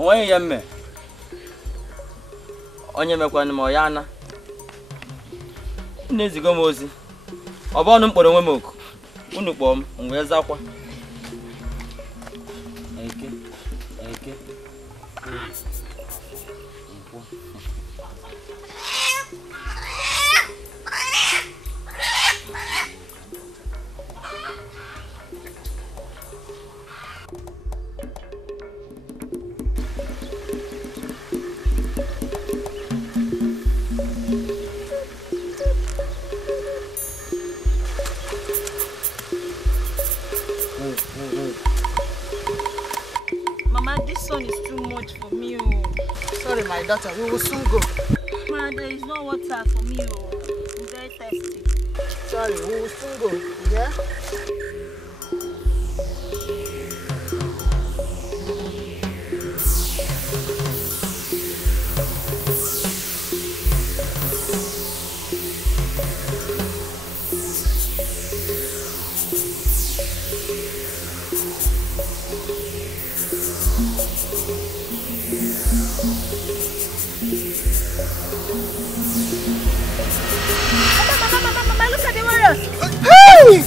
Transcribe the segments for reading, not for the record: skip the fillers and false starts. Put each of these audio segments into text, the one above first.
Onwe ya mme. Onye mekwana m ya na. Na-ezigo m ozi. Ọ bụ ọnụ mkpọrọ onwe m oku. Unu kpọọ m, m wee zakwa. Eke. Mama, this sun is too much for me. Sorry, my daughter, we will soon go. Ma, there is no water for me. I'm very thirsty. Sorry, we will soon go. Yeah? Mama, look at the warriors. Hey!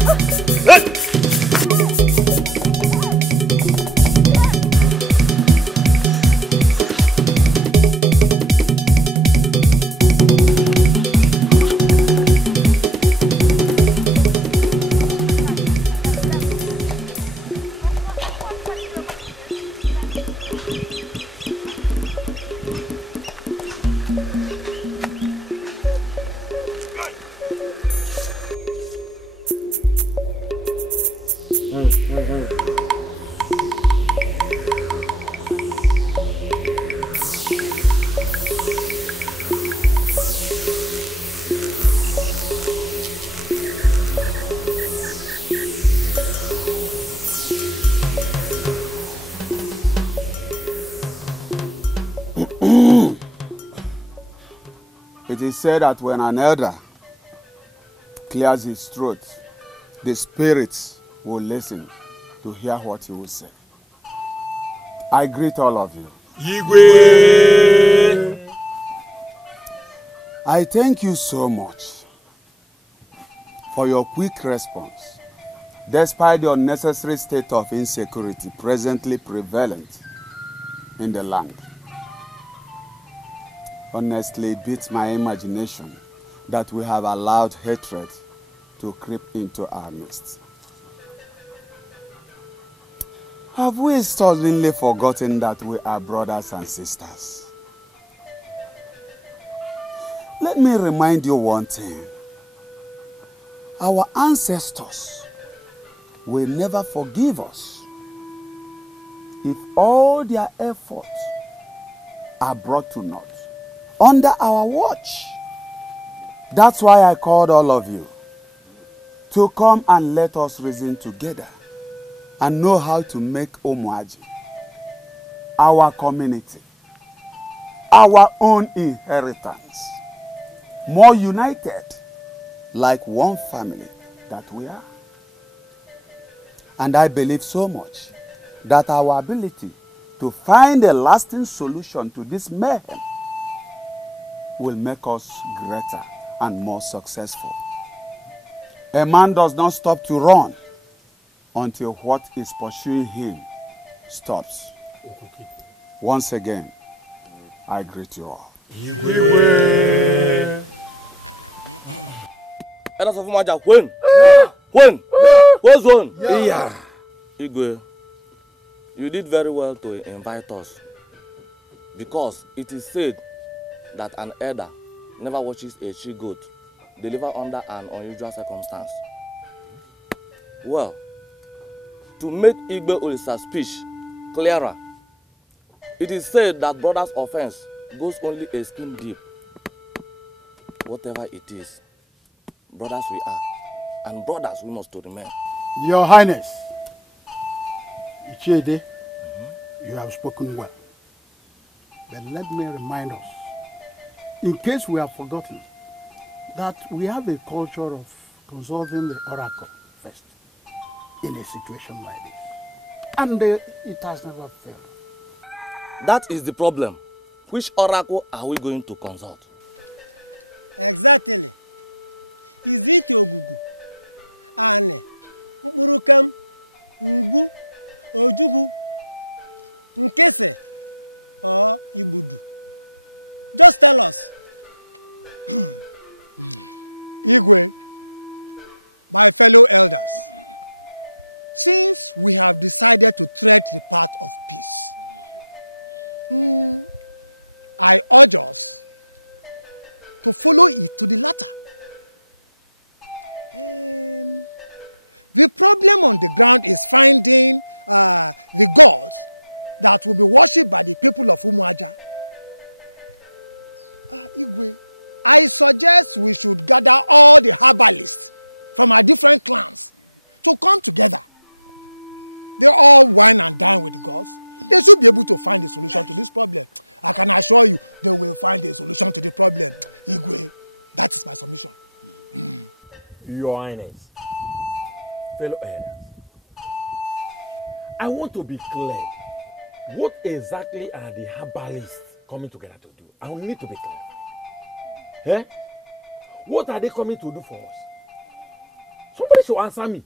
It is said that when an elder clears his throat, the spirits will listen to hear what he will say. I greet all of you. Igwe! I thank you so much for your quick response, despite the unnecessary state of insecurity presently prevalent in the land. Honestly, it beats my imagination that we have allowed hatred to creep into our midst. Have we suddenly forgotten that we are brothers and sisters? Let me remind you one thing. Our ancestors will never forgive us if all their efforts are brought to naught under our watch. That's why I called all of you to come and let us reason together and know how to make Umuaja, our community, our own inheritance, more united like one family that we are. And I believe so much that our ability to find a lasting solution to this mayhem will make us greater and more successful. A man does not stop to run until what is pursuing him stops. Once again, I greet you all. Igwe! Elders of Umuaja, when? Where's one? Yeah. Igwe, you did very well to invite us, because it is said that an elder never watches a she goat deliver under an unusual circumstance. Well, to make Igwe Olisa's speech clearer, it is said that brother's offense goes only a skin deep. Whatever it is, brothers we are, and brothers we must to remain. Your Highness, Ichede, you have spoken well. But let me remind us, in case we have forgotten, that we have a culture of consulting the oracle first in a situation like this. And it has never failed. That is the problem. Which oracle are we going to consult? Your Highness, fellow elders, I want to be clear. What exactly are the herbalists coming together to do? I need to be clear. Eh? What are they coming to do for us? Somebody should answer me.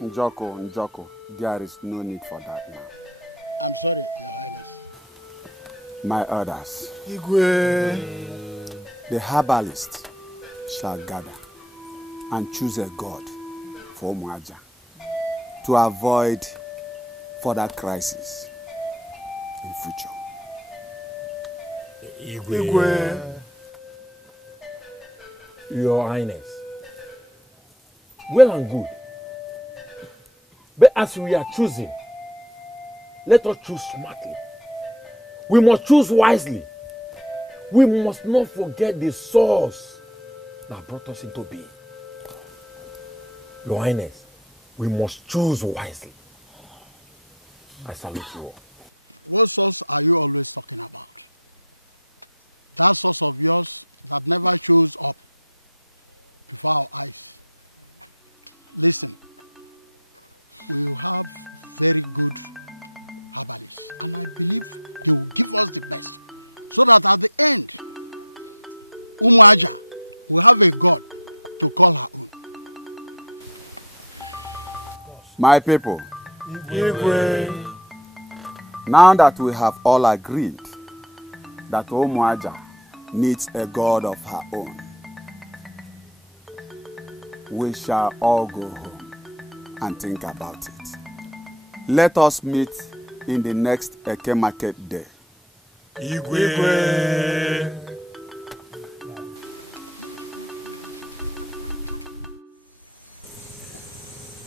Njoko, there is no need for that now. My orders. The herbalists shall gather and choose a god for Umuaja to avoid further crisis in future. Your Highness, well and good. But as we are choosing, let us choose smartly. We must choose wisely. We must not forget the source that brought us into being. Your Highness, we must choose wisely. I salute you all. My people, now that we have all agreed that Umuaja needs a god of her own, we shall all go home and think about it. Let us meet in the next Eke market day.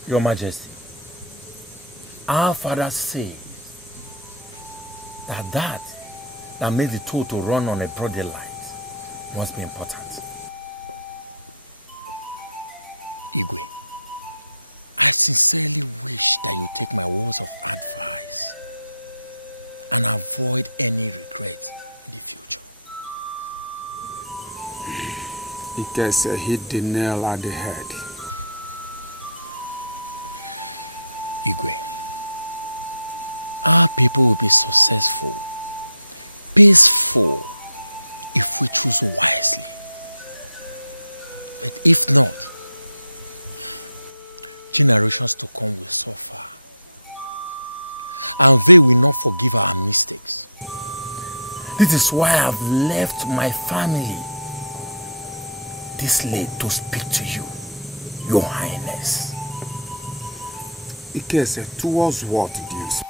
Your Majesty, our father says that made the tool to run on a broader light must be important. Ike hit the nail at the head. This is why I've left my family this late to speak to you, Your Highness. Ike, towards what do you speak?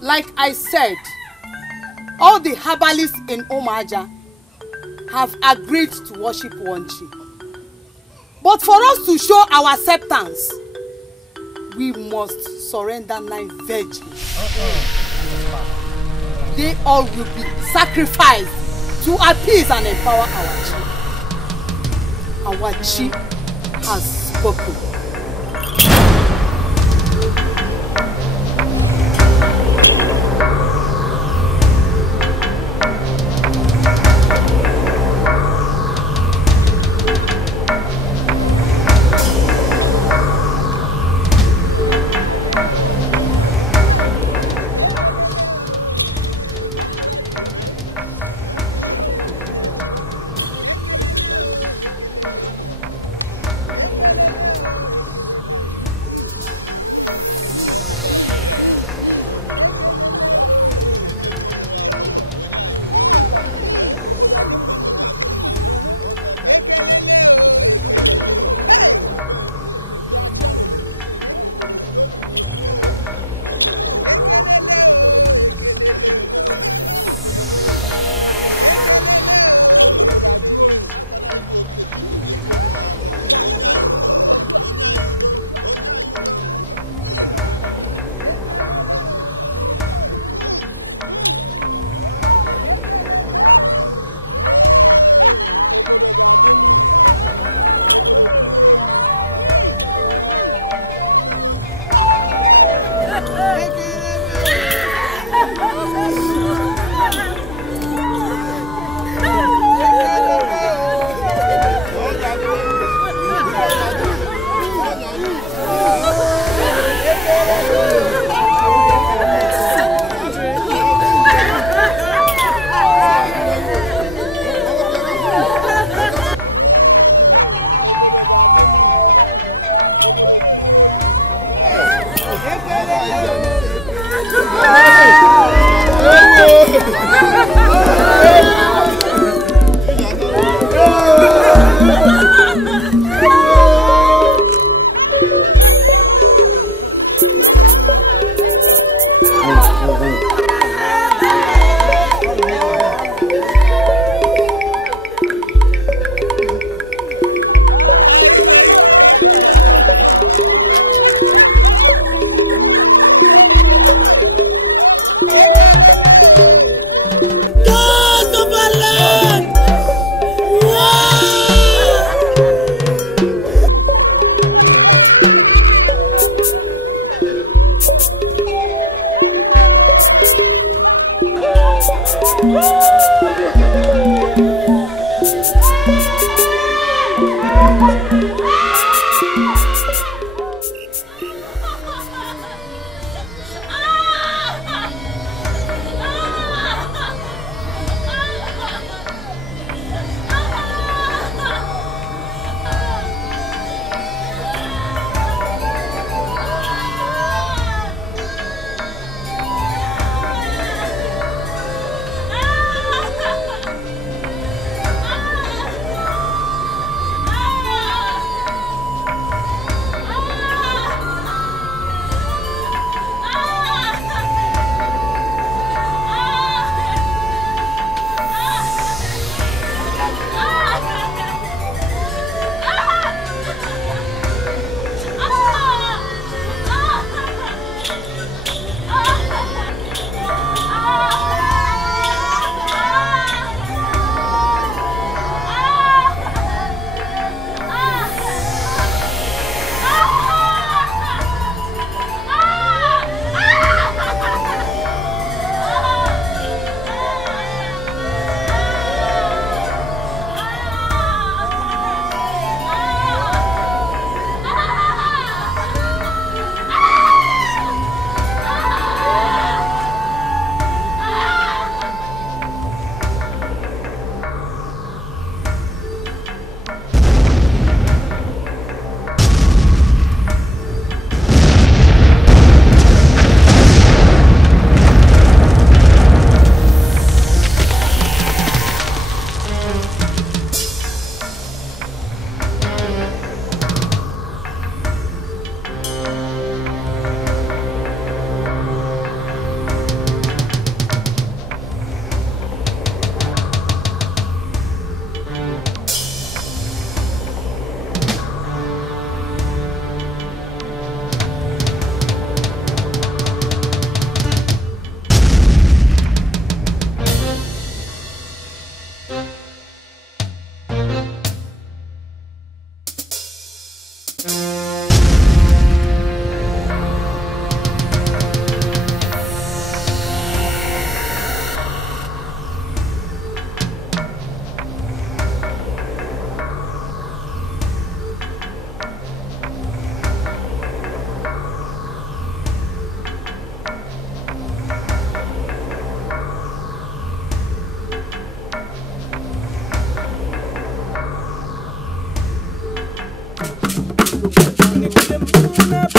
Like I said, all the herbalists in Umuaja have agreed to worship one chief. But for us to show our acceptance, we must surrender 9 virgins. They all will be sacrificed to appease and empower our chief. Our chief has spoken.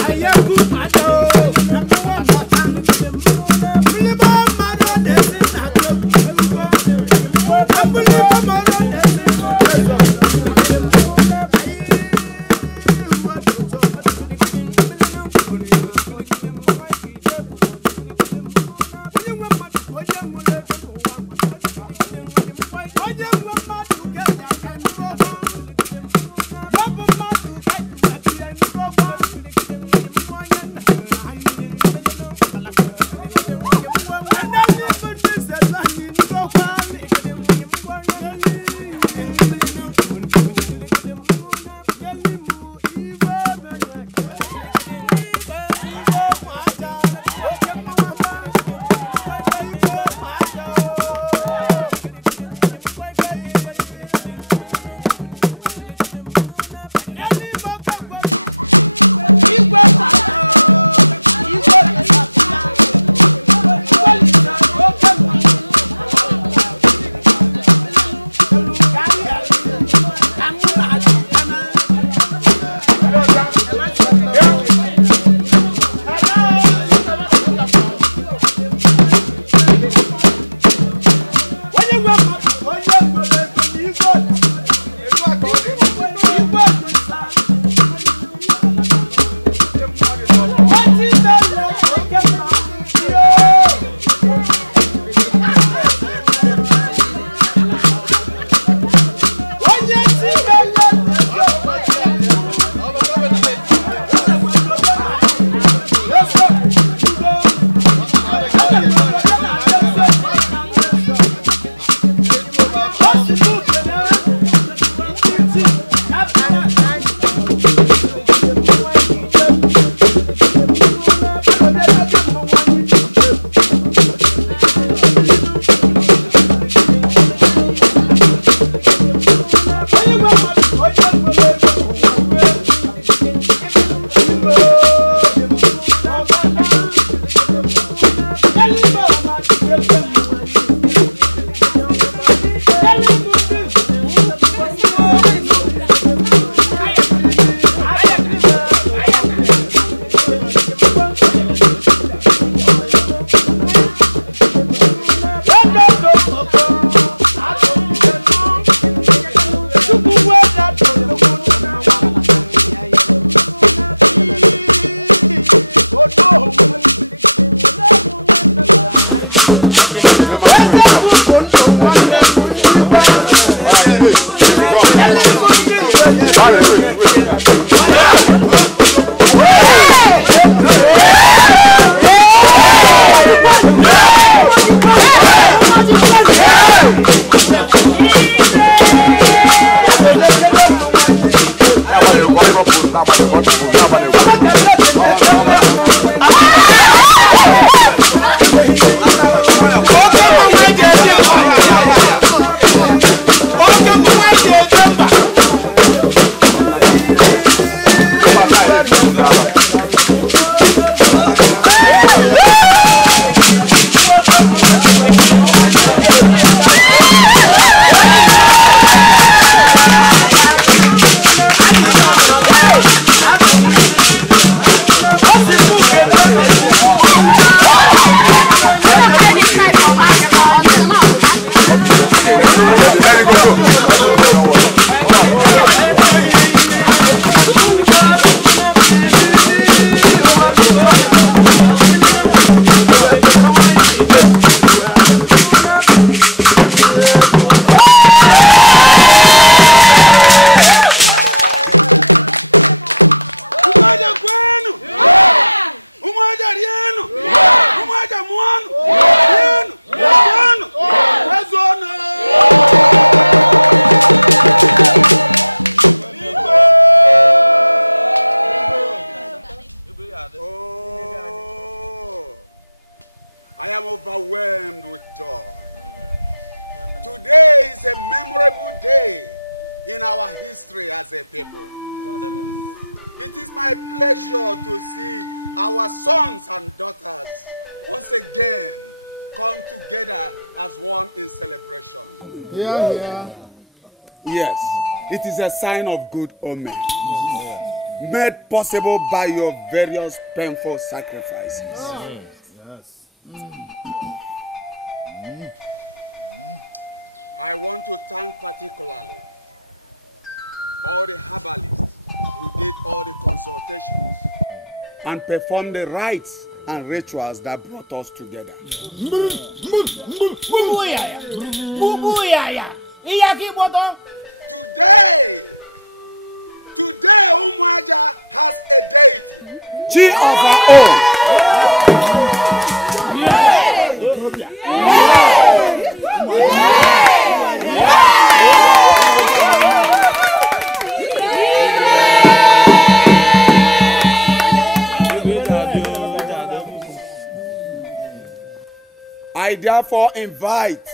Here. Yes, it is a sign of good omen. made possible by your various painful sacrifices. Yes. And perform the rites and rituals that brought us together. Chi of our own. I therefore invite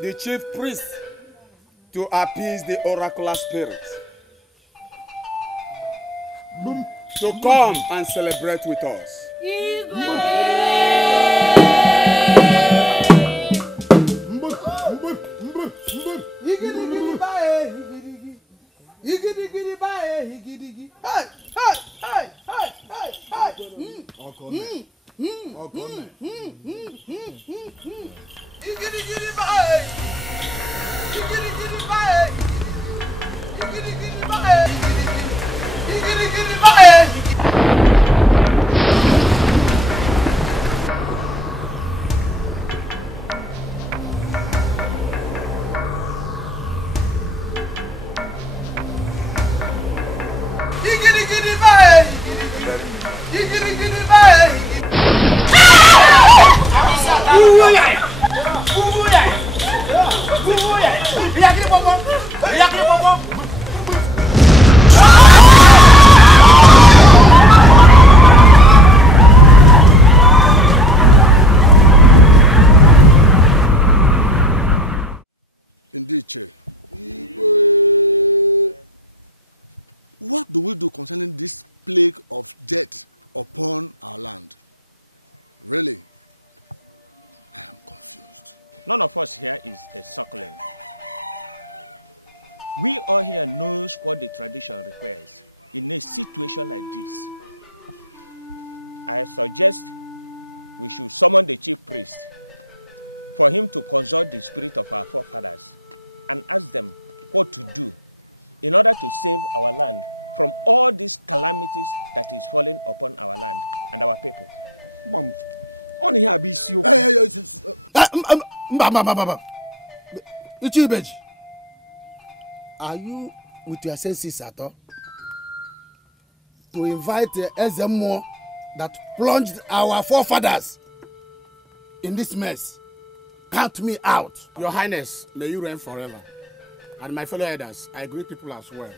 the chief priest to appease the oracular spirit to come and celebrate with us. Ichibeji, are you with your senses at all? To invite Ezeonu that plunged our forefathers in this mess. Count me out. Your Highness, may you reign forever. And my fellow elders, I greet people as well.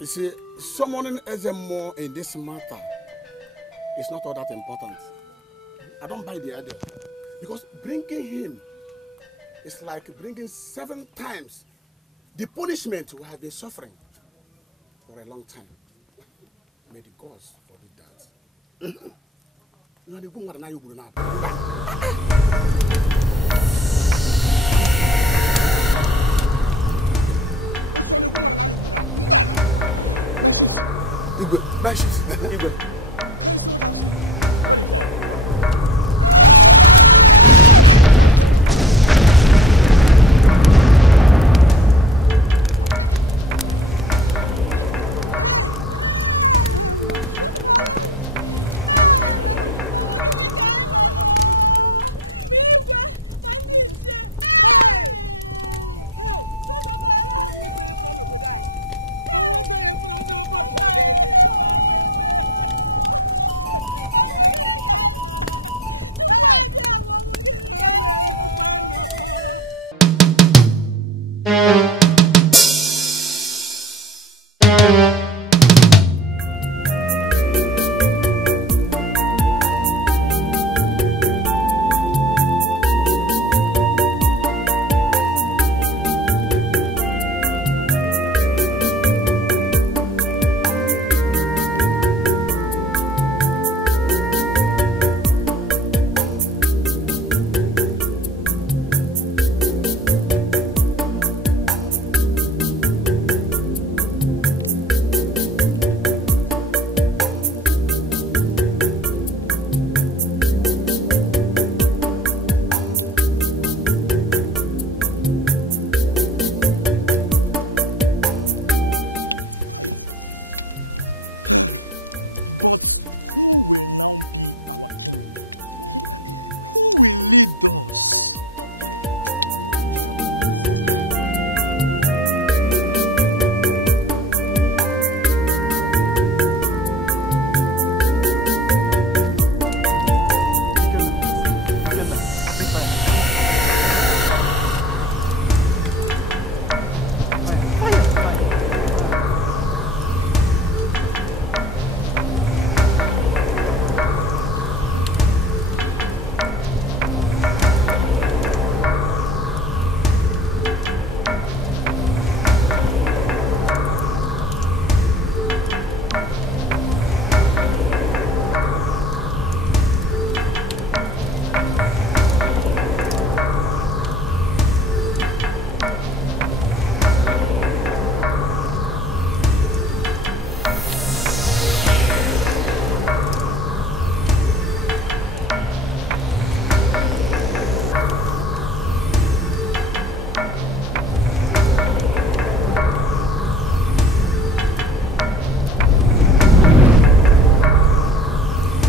You see, summoning Ezeonu in this matter is not all that important. I don't buy the idea. Because bringing him is like bringing 7 times the punishment we have been suffering for a long time. May the gods forbid that. You are the good one now you will not. Igwe.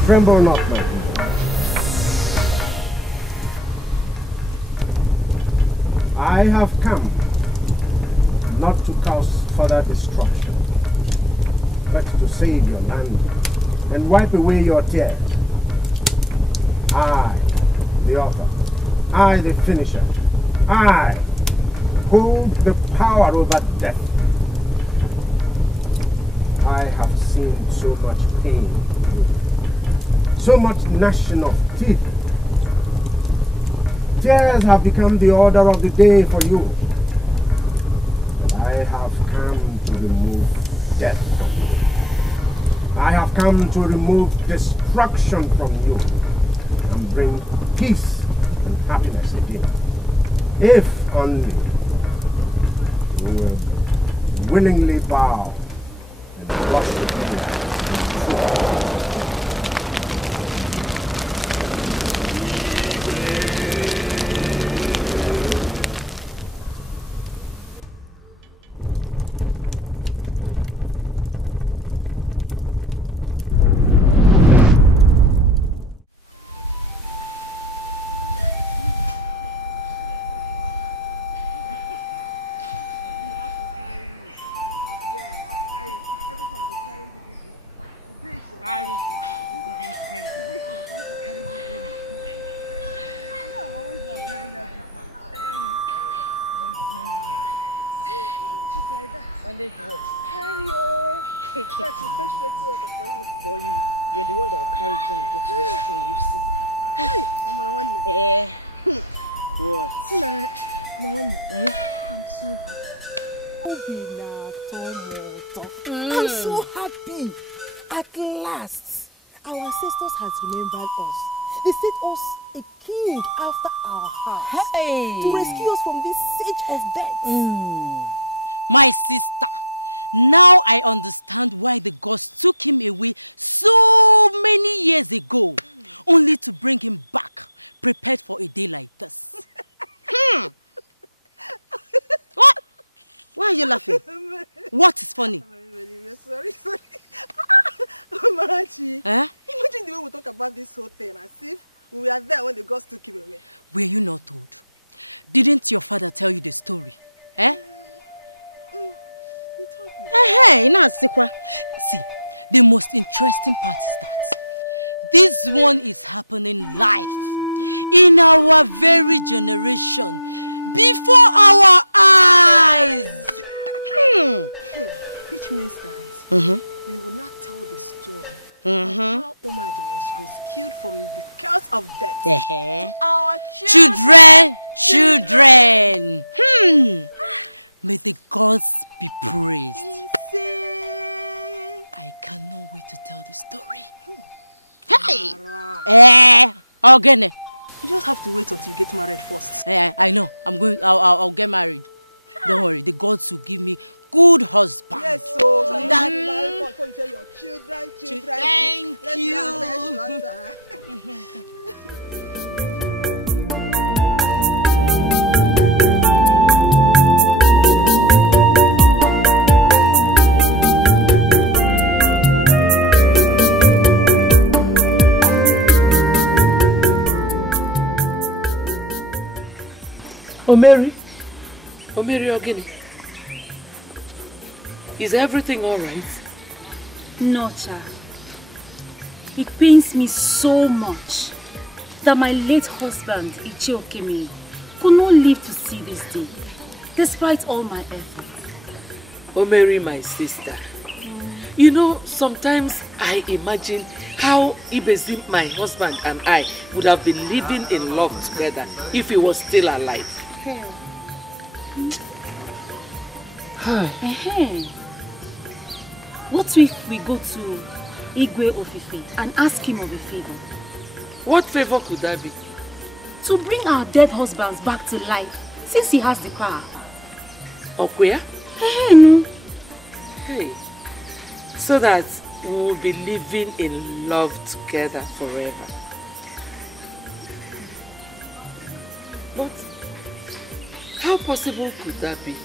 Tremble not, my people. I have come not to cause further destruction, but to save your land and wipe away your tears. I, the author, I, the finisher, I hold the power over death. I have seen so much pain, so much gnashing of teeth. Tears have become the order of the day for you. But I have come to remove death from you. I have come to remove destruction from you and bring peace and happiness again. If only you will willingly bow and worship me. I'm so happy. At last, our ancestors has remembered us. They set us a king after our hearts to rescue us from this siege of death. Omeri Ogini, is everything all right? No, Cha. It pains me so much that my late husband, Ichioke, could not live to see this day, despite all my efforts. Omeri, my sister, you know, sometimes I imagine how Ibezim, my husband, and I would have been living in love together if he was still alive. What if we go to Igwe Ofife and ask him of a favor? What favor could that be? To bring our dead husbands back to life, since he has the power. Okwea? No. Hey, so that we will be living in love together forever. But how possible could that be?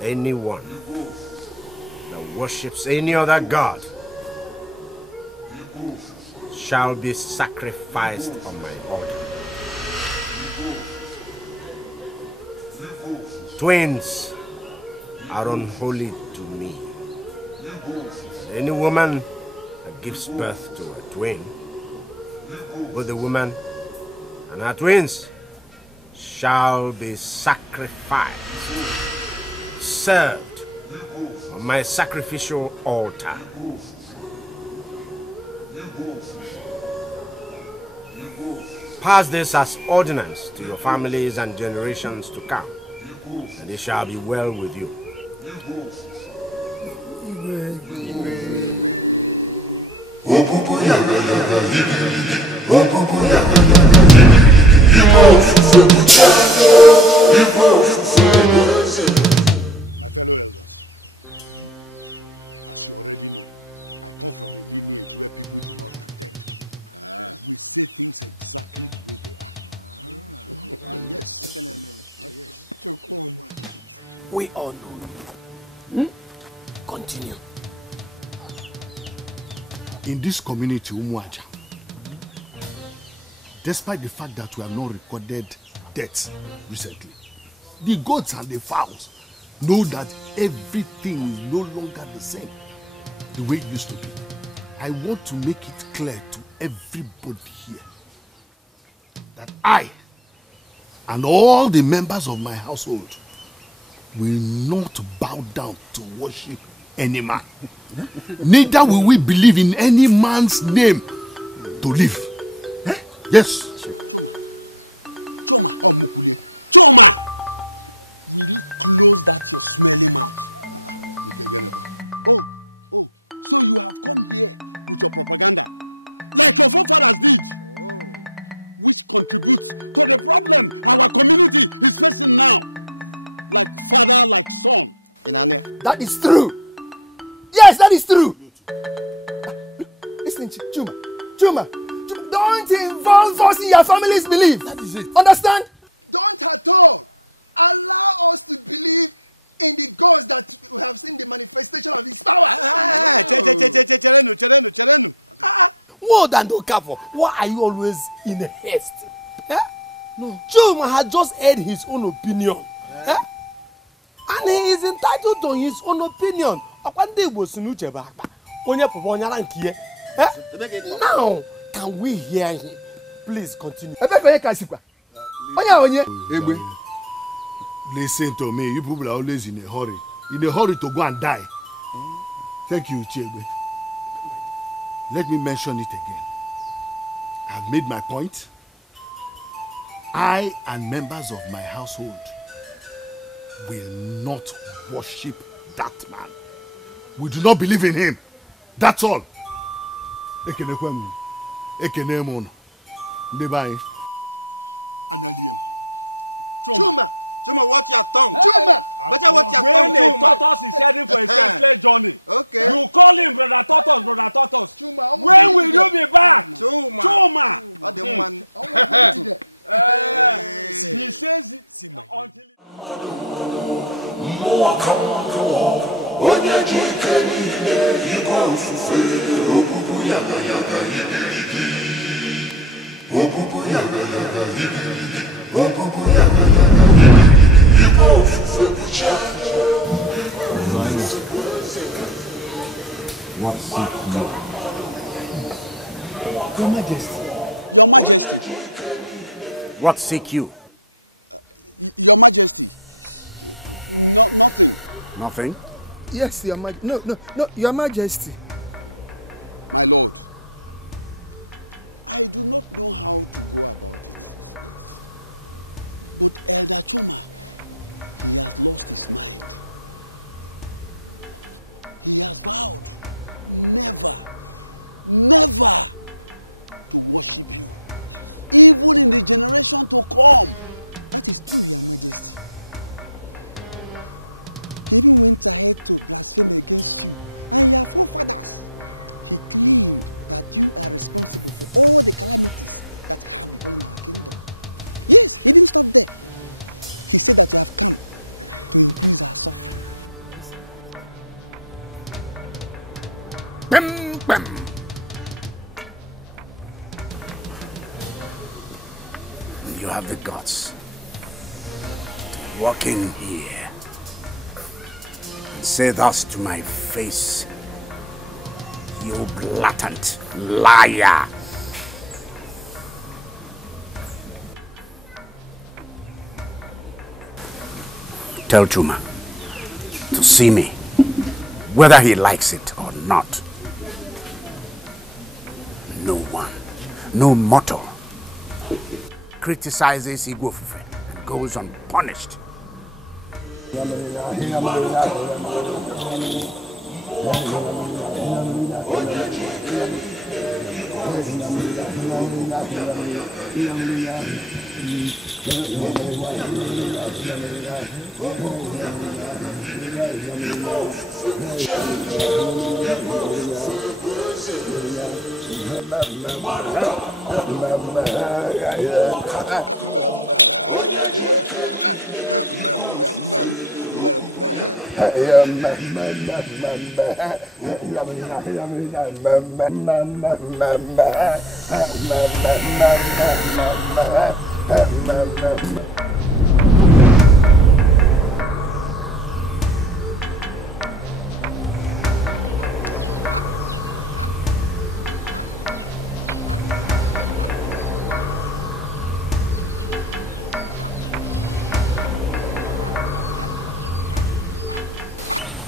anyone that worships any other god shall be sacrificed on my altar. Twins are unholy to me. Any woman that gives birth to a twin, both the woman and her twins shall be sacrificed, served on my sacrificial altar. Pass this as ordinance to your families and generations to come, and it shall be well with you. We all know. Continue. In this community, Umuaja, despite the fact that we have not recorded deaths recently, the goats and the fowls know that everything is no longer the same the way it used to be. I want to make it clear to everybody here that I and all the members of my household will not bow down to worship any man. Neither will we believe in any man's name to live. Yes. That is true. Yes, that is true. Listen, Chuma, don't involve us in your family's belief. That is it. Understand? More than Okafor, why are you always in a haste? No. Chuma had just heard his own opinion. And he is entitled to his own opinion. Now, can we hear him? Please continue. Listen to me, you people are always in a hurry to go and die. Thank you, Chegbe. Let me mention it again. I've made my point. I and members of my household will not worship that man. We do not believe in him. That's all. Your Majesty. What seek you? Nothing? Yes, Your Majesty. No, Your Majesty. Bam, bam. You have the guts to walk in here and say thus to my face, you blatant liar. Tell Chuma to see me, whether he likes it or not. No one, no mortal criticizes Igbo Fufe and goes unpunished.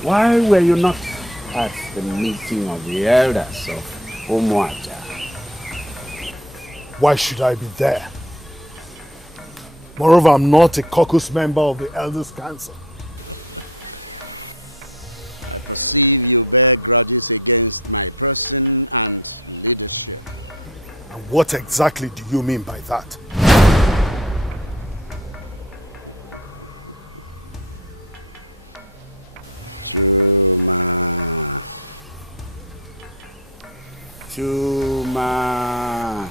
Why were you not at the meeting of the elders of Umuaja? Why should I be there? Moreover, I'm not a caucus member of the Elders Council. And what exactly do you mean by that? Chuma.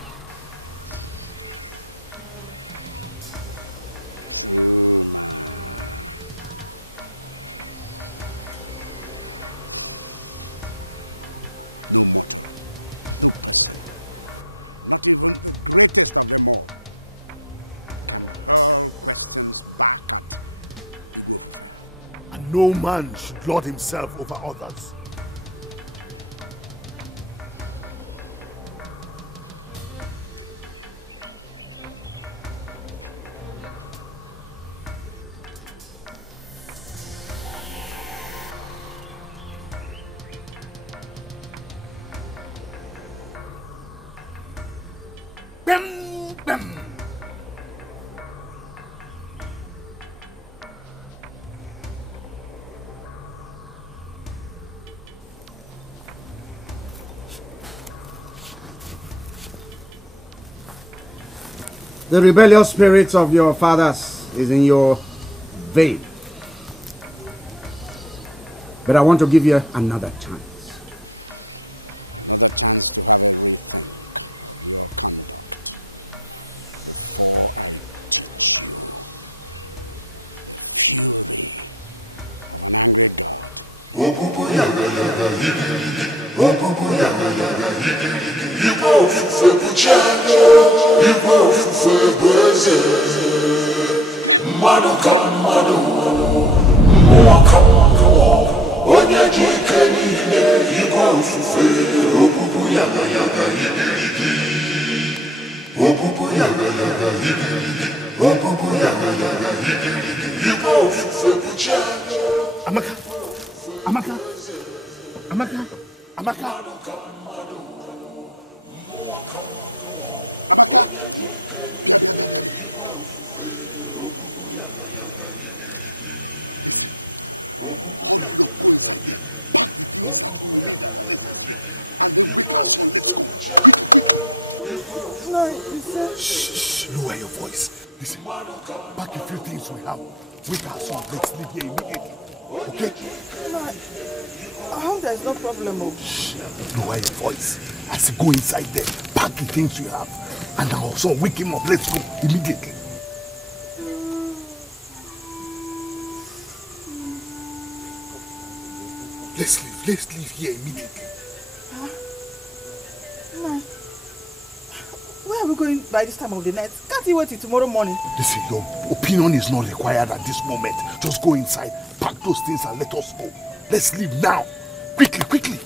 And no man should lord himself over others. The rebellious spirit of your fathers is in your vein. But I want to give you another chance. Shh, lower your voice. Listen, pack a few things we have. Wake our son, let's leave here immediately. Okay? No, I hope there's no problem. Shh, lower your voice. I say go inside there, pack the things you have. And our son, wake him up, let's go immediately. Let's leave here immediately. No. Where are we going by this time of the night? Can't you wait till tomorrow morning? Listen, your opinion is not required at this moment. Just go inside, pack those things and let us go. Let's leave now. Quickly, quickly.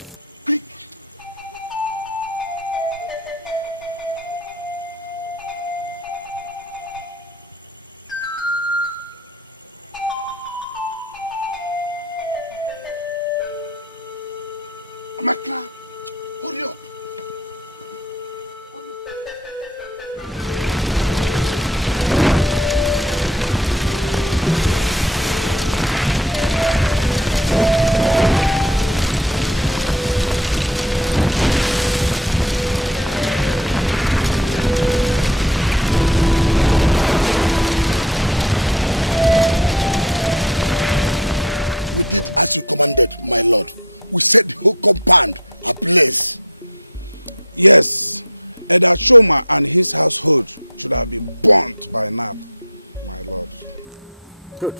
Good.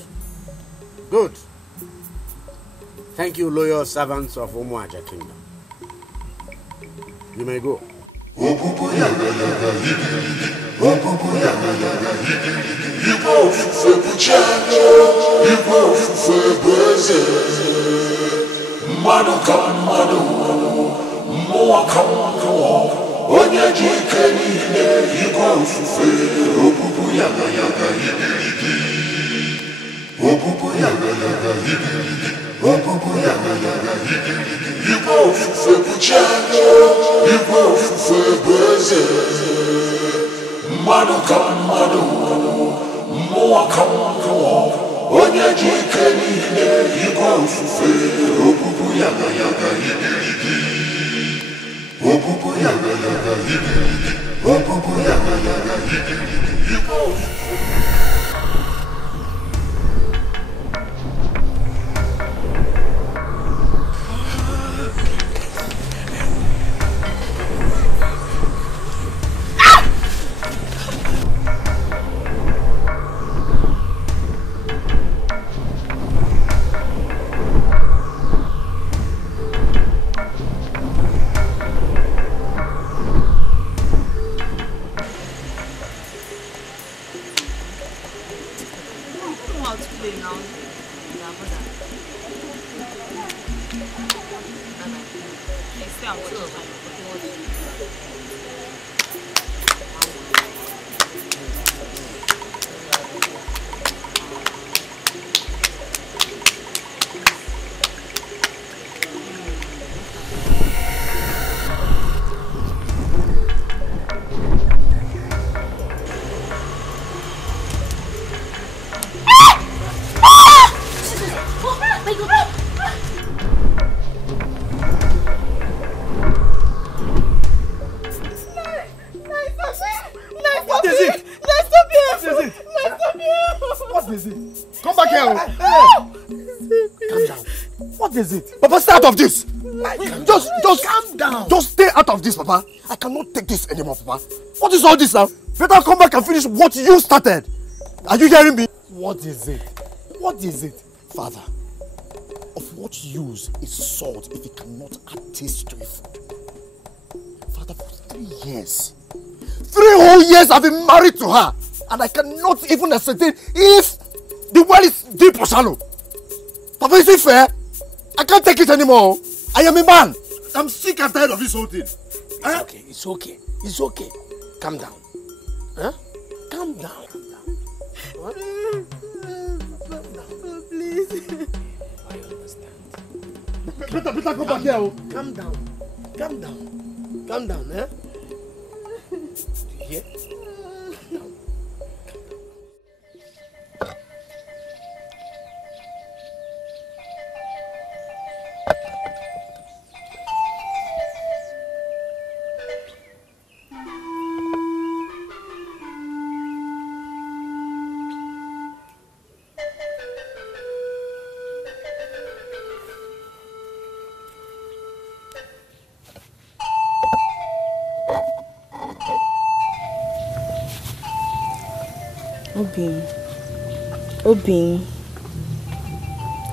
Good. Thank you, loyal servants of Umuaja Kingdom. You may go. Out of this! Just calm down. Just stay out of this, Papa. I cannot take this anymore, Papa. What is all this now? Better come back and finish what you started. Are you hearing me? What is it? What is it? Father, of what use is salt if it cannot add taste to a food? Father, for 3 years, 3 whole years I've been married to her, and I cannot even ascertain if the well is deep or shallow. Papa, is it fair? I can't take it anymore. I am a man. I'm sick and tired of this whole thing. It's okay. It's okay. It's okay. Calm down. Huh? Calm down. What? Please. I understand. Better go back here. Calm down. Calm down. Calm down, eh? Do you hear? Calm down. Obi,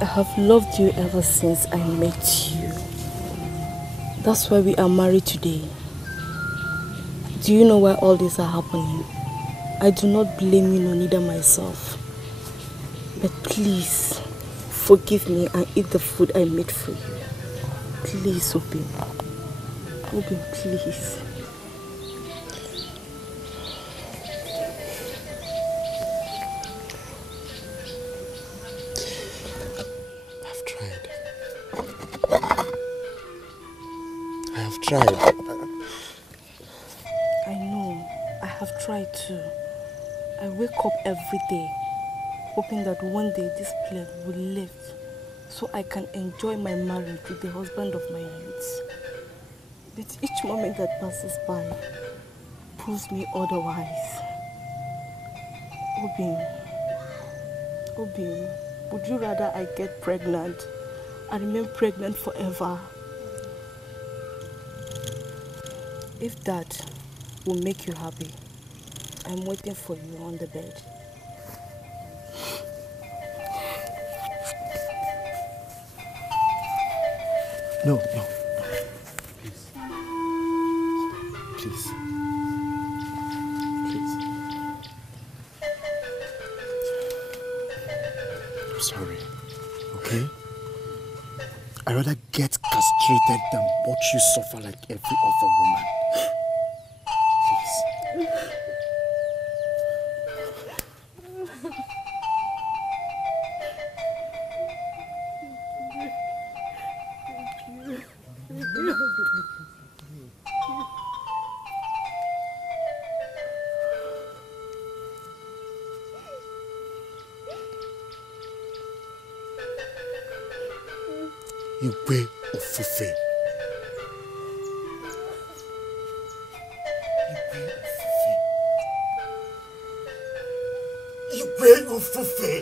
I have loved you ever since I met you. That's why we are married today. Do you know why all this are happening? I do not blame you nor neither myself. But please, forgive me and eat the food I made for you. Please, Obi. Obi, please. I've tried. I have tried. I know. I have tried too. I wake up every day hoping that one day this plague will lift so I can enjoy my marriage with the husband of my youth. But each moment that passes by proves me otherwise. Obi, would you rather I get pregnant and remain pregnant forever? If that will make you happy, I'm waiting for you on the bed. No. Please. Please. I'm sorry. Okay? I'd rather get castrated than watch you suffer like every other woman. Please. Igwe ofufe. Igwe ofufe.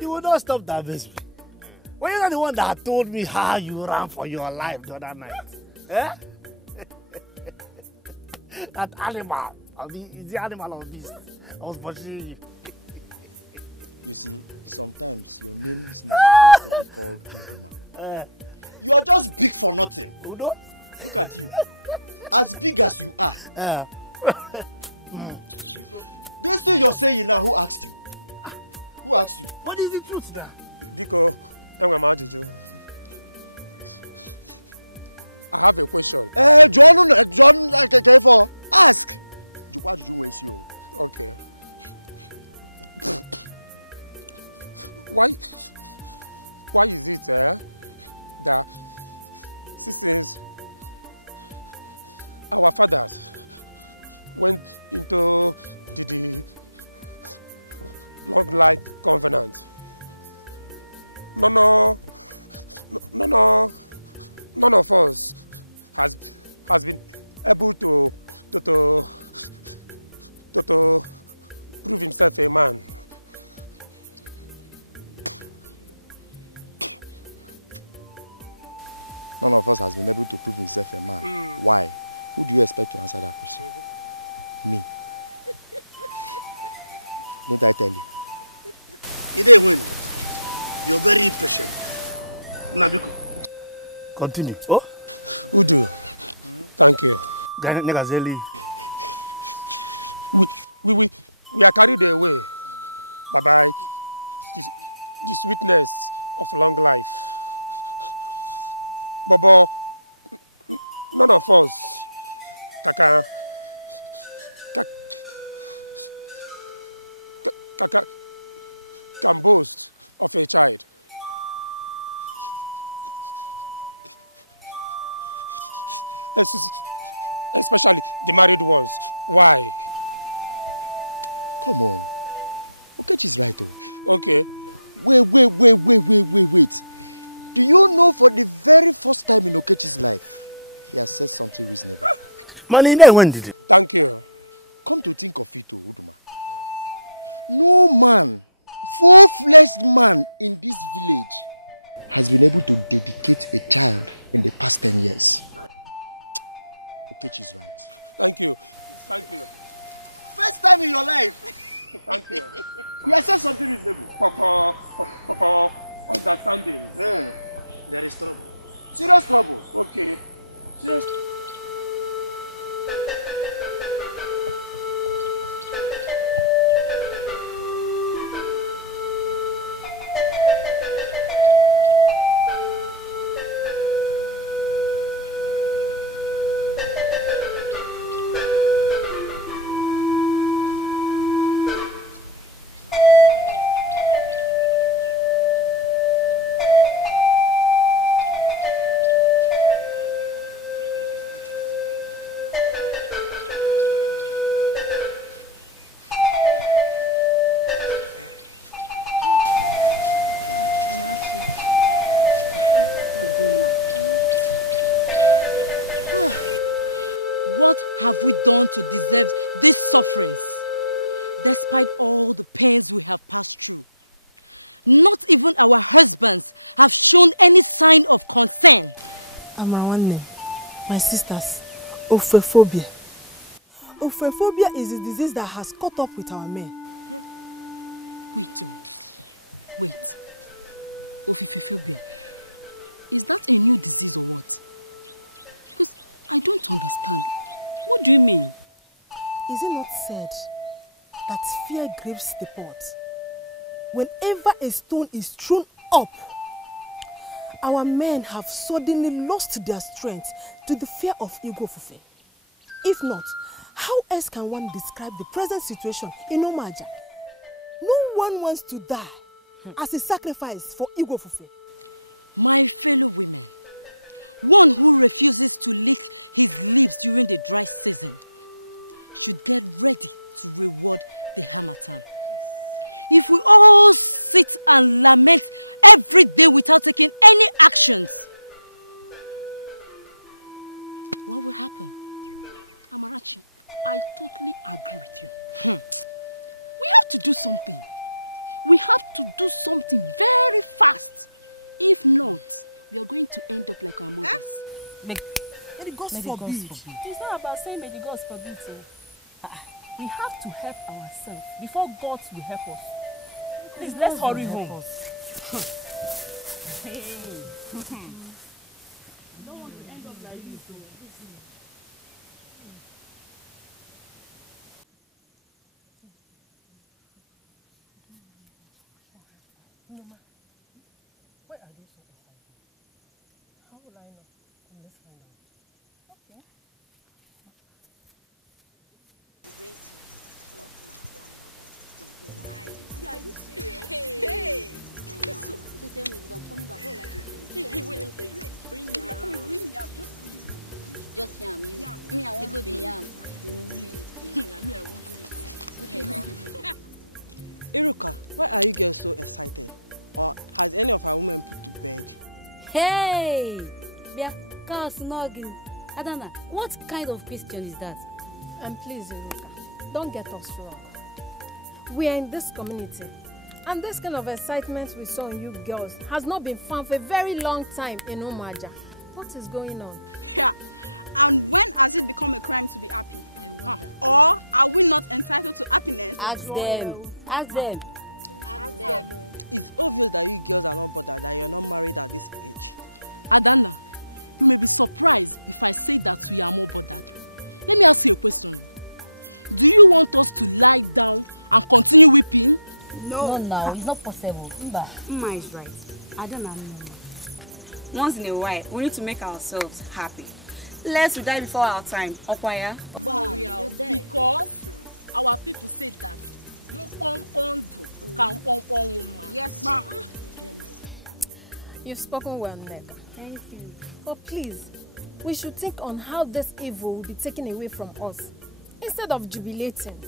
You will not stop that, baby. Well, you're not the one that told me how you ran for your life the other night. Eh? That animal, is the animal of beast. I was pursuing you. You are just big for nothing. You know? As big as you are. This thing you're saying now, who asked you? Who asked you? What is the truth now? Continue. Oh? Negazeli. Money, when did it? Amrawanne, my sisters, Offophobia. Offophobia is a disease that has caught up with our men. Is it not said that fear grips the pot? Whenever a stone is thrown up, our men have suddenly lost their strength to the fear of Igbo-fufe. If not, how else can one describe the present situation in Umuaja? No one wants to die as a sacrifice for Igbo-fufe. May the gods forbid. It's not about saying may the gods forbid. So. We have to help ourselves before gods will help us. Please, let's hurry home. Hey. I don't want to end up like this. Noma, why are they so excited? How will I know? Let's find out. Okay. Hey! Adana, what kind of question is that? And please, Iruka, don't get us wrong. We are in this community, and this kind of excitement we saw in you girls has not been found for a very long time in Umuaja. What is going on? Ask them. Ask them. No, now it's not possible. Mma is right. I don't know. Once in a while, we need to make ourselves happy. Lest we die before our time. Okwaya. You've spoken well, Nneka. Thank you. But please, we should think on how this evil will be taken away from us, instead of jubilating.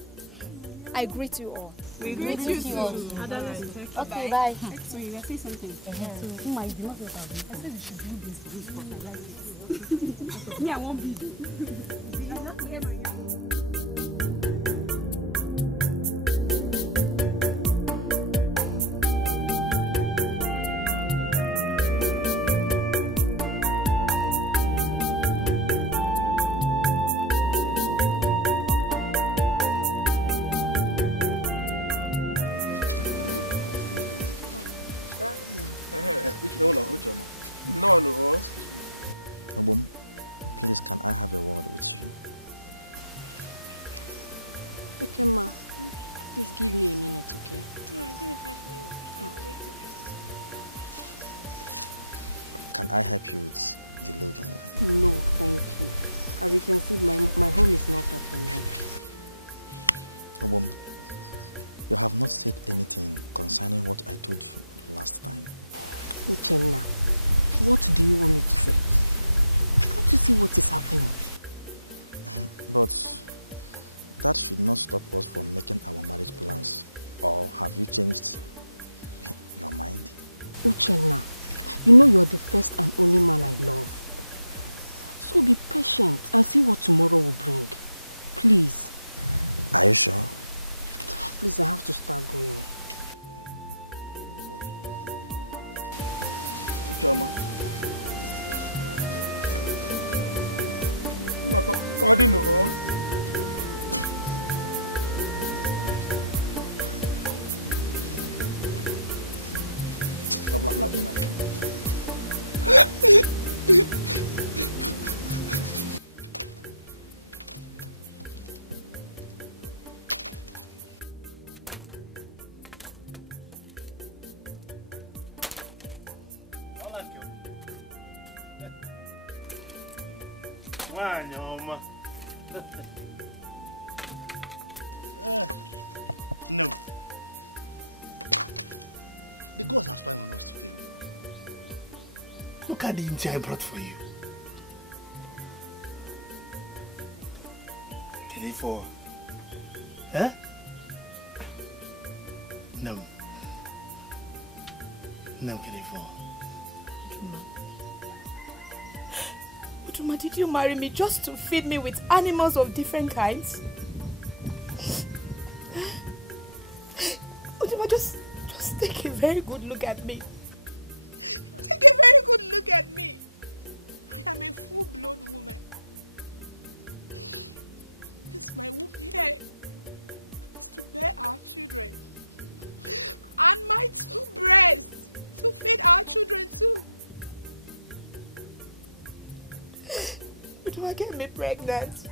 I greet you all. We greet you too. Okay, bye. So you were saying something? So, I did not know about this. I said we should do this for this spot. I like it. Me, I won't be. Look at the inti I brought for you. Get it for? Huh? No. No, get it for? Uduma, did you marry me just to feed me with animals of different kinds? Uduma, just take a very good look at me. Uduma, get me pregnant.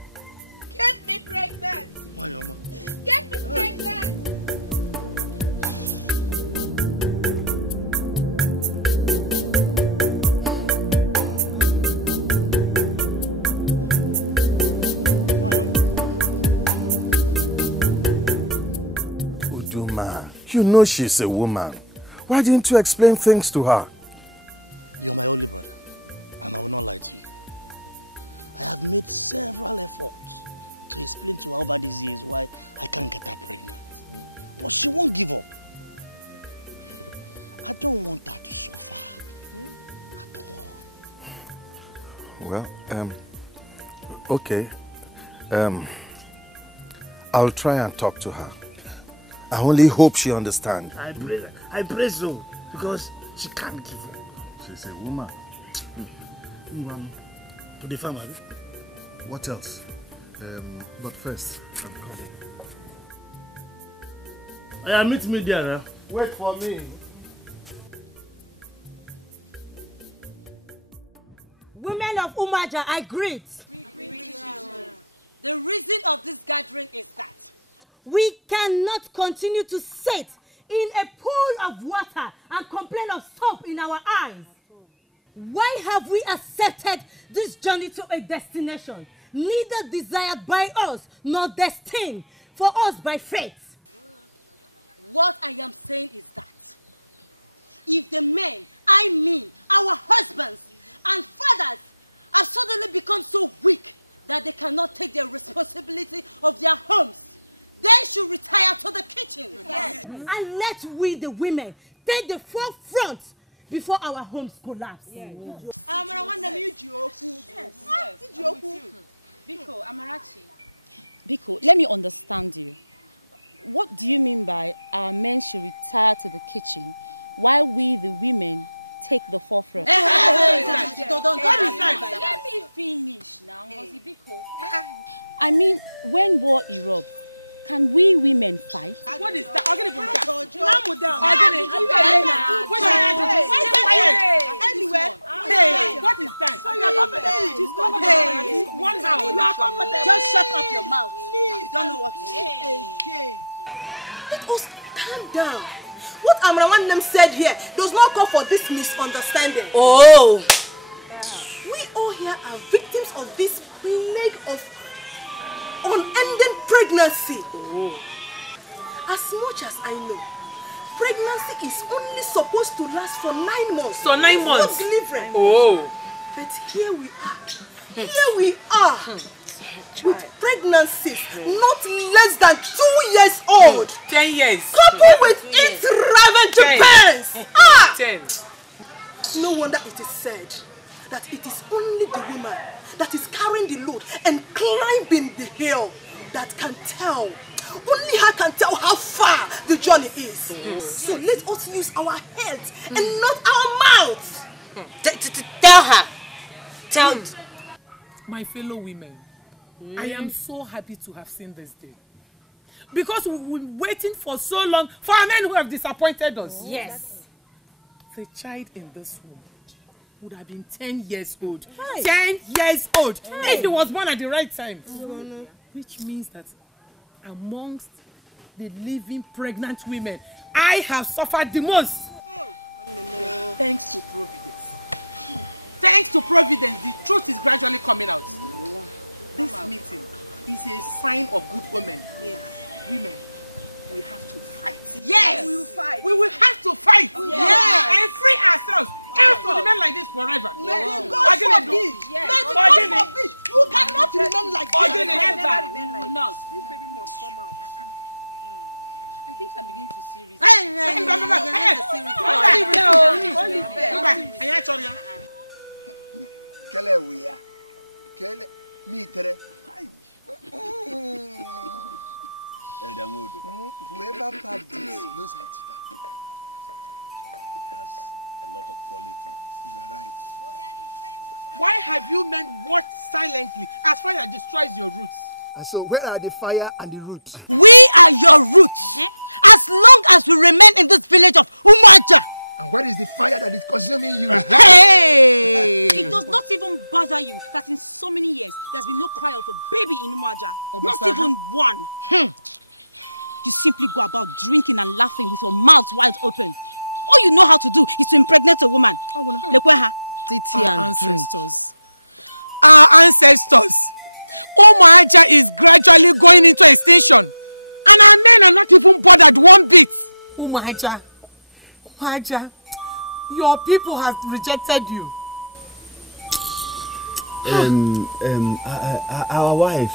Uduma, you know she's a woman. Why didn't you explain things to her? Well, okay. I'll try and talk to her. I only hope she understands. I pray so, because she can't give up. She's a woman. To the farmer. What else? But first, I'm coming. Meet me there. Wait for me. Women of Umuaja, I greet. We cannot continue to sit in a pool of water and complain of soap in our eyes? Why have we accepted this journey to a destination, neither desired by us nor destined for us by fate? And let we, the women, take the forefront before our homes collapse. Yeah. Down. What Amrawan said here does not call for this misunderstanding. Oh! We all here are victims of this plague of unending pregnancy. Oh. As much as I know, pregnancy is only supposed to last for 9 months. So 9 months? Not delivery. Oh! But here we are. Here we are. With pregnancies not less than 2 years old. 10 years. Coupled with its ravaging parents. 10. No wonder it is said that it is only the woman that is carrying the load and climbing the hill that can tell. Only her can tell how far the journey is. So let us use our heads and not our mouths. Tell her. Tell my fellow women. I am so happy to have seen this day. Because we've been waiting for so long for our men who have disappointed us. Yes. The child in this womb would have been 10 years old. Hey. 10 years old. Hey. If he was born at the right time. Which means that amongst the living pregnant women, I have suffered the most. And so where are the fire and the roots? Umuaja, your people have rejected you. Our wives,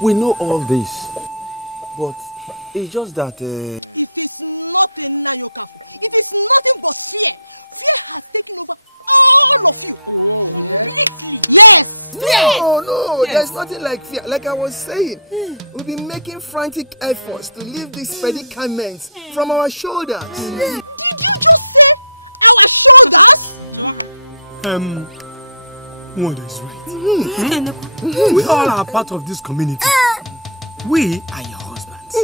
we know all this, but it's just that No, there's nothing like fear. Like I was saying, we've been making frantic efforts to leave these predicaments from our shoulders. What is right? We all are part of this community. We are your husbands.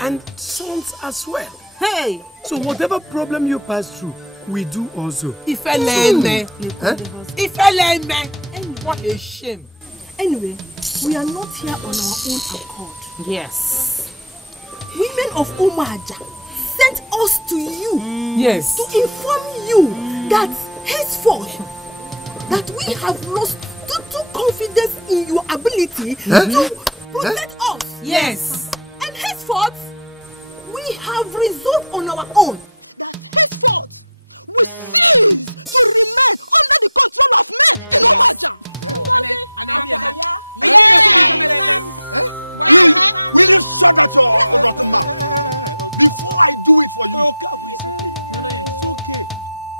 And sons as well. Hey! So whatever problem you pass through, we do also. Ifeanyi. What a shame. Anyway, we are not here on our own accord. Yes. women of Umuaja sent us to you. Yes. To inform you that henceforth that we have lost total confidence in your ability to protect us. Yes. And henceforth, we have resolved on our own.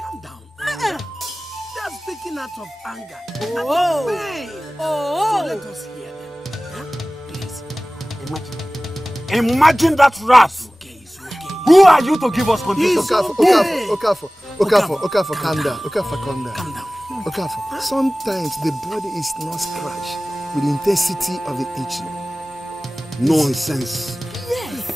Calm down. They're speaking out of anger. Out of pain. So let us hear them. Huh? Please. Imagine that rat. Who are you to give us conditions? Okafo, calm down. Okafo, calm down. Okafo, sometimes the body is not scratched with the intensity of the itching. Nonsense. Yes.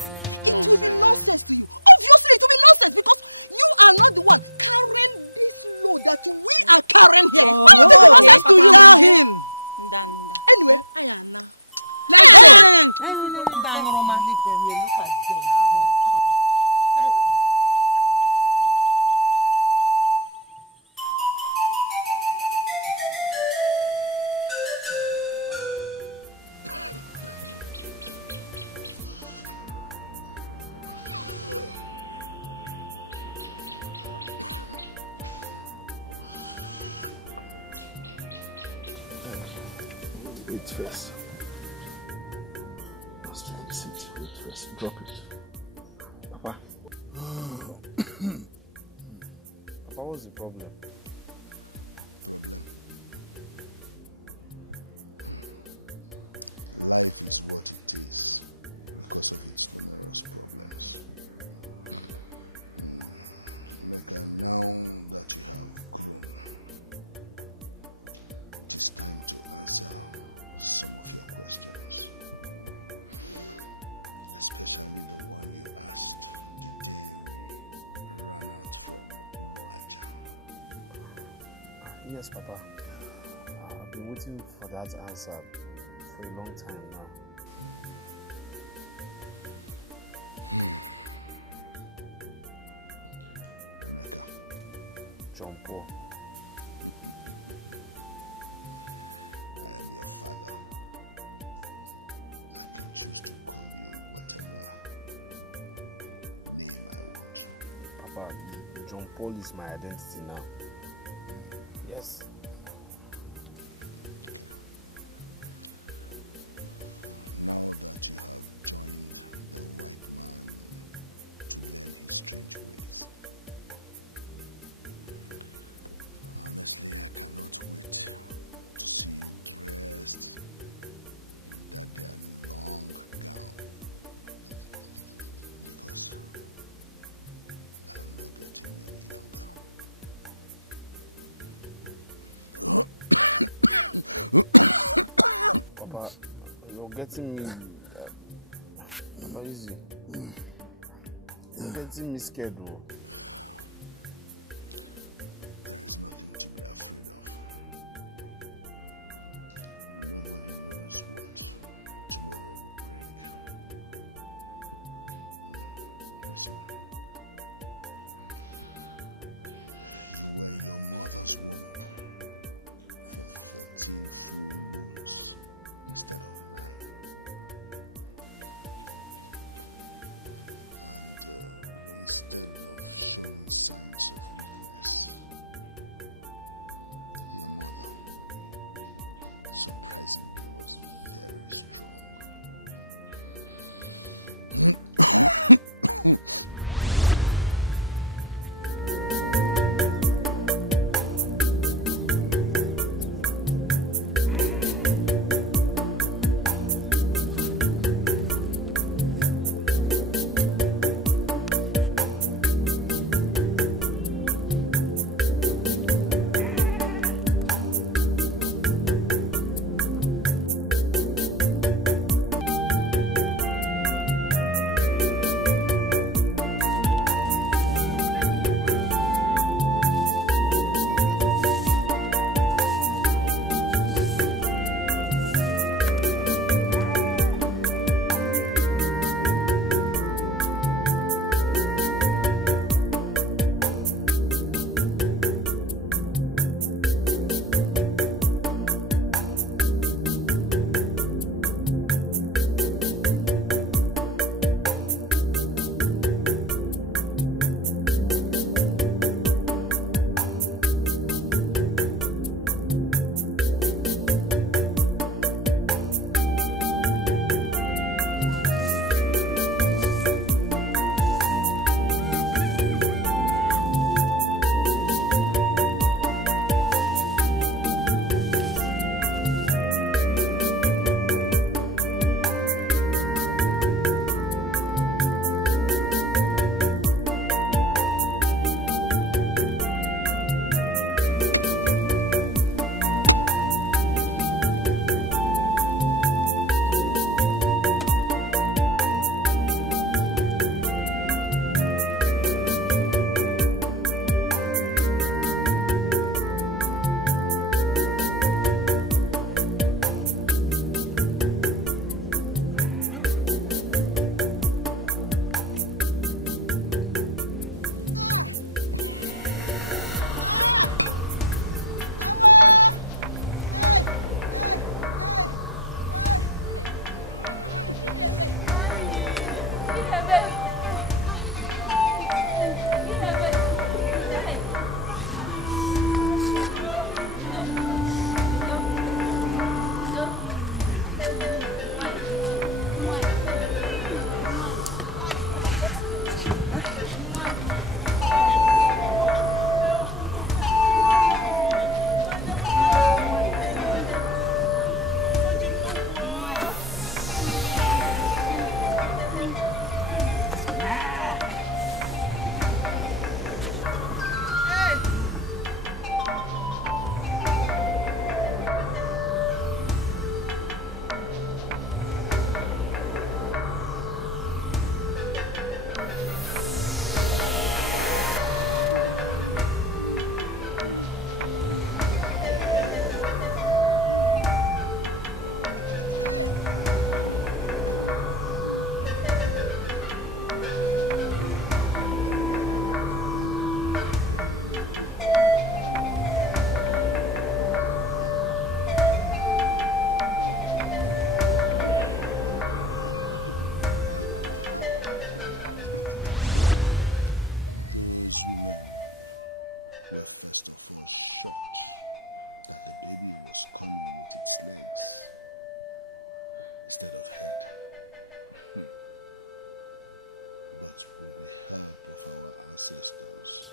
Wait first. Wait first. Drop it. Papa. Papa, what's the problem? Yes, Papa. I've been waiting for that answer for a long time now. John Paul. Papa, John Paul is my identity now. Yes. Papa, you're getting me. Papa, easy. You're getting me scared, though.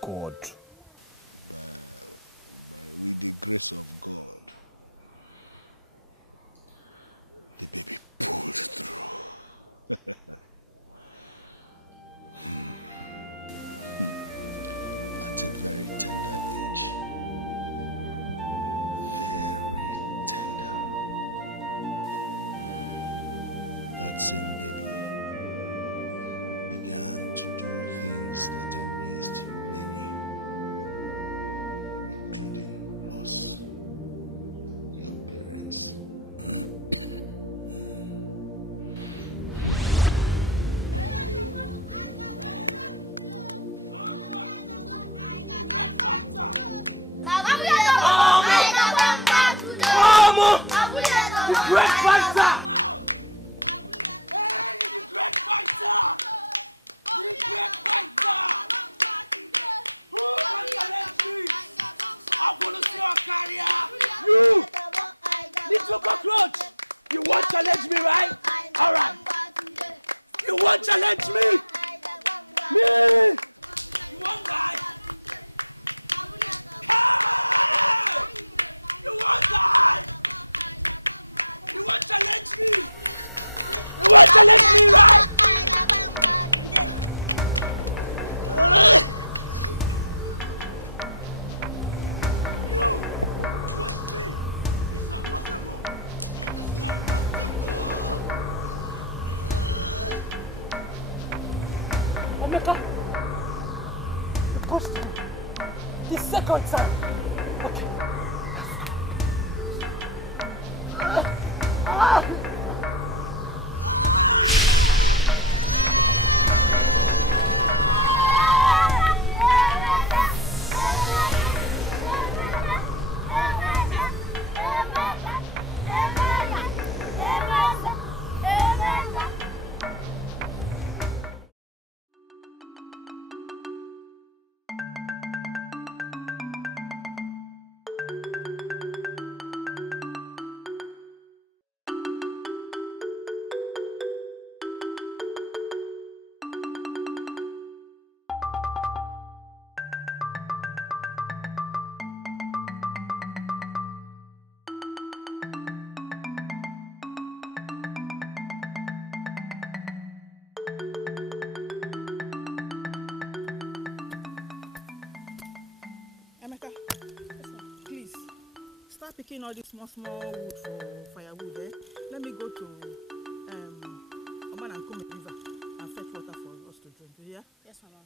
God. The second time. Okay. Picking all this small wood for firewood, eh? Let me go to Oman and Kume River and fetch water for us to drink. You hear? Yes, Mama.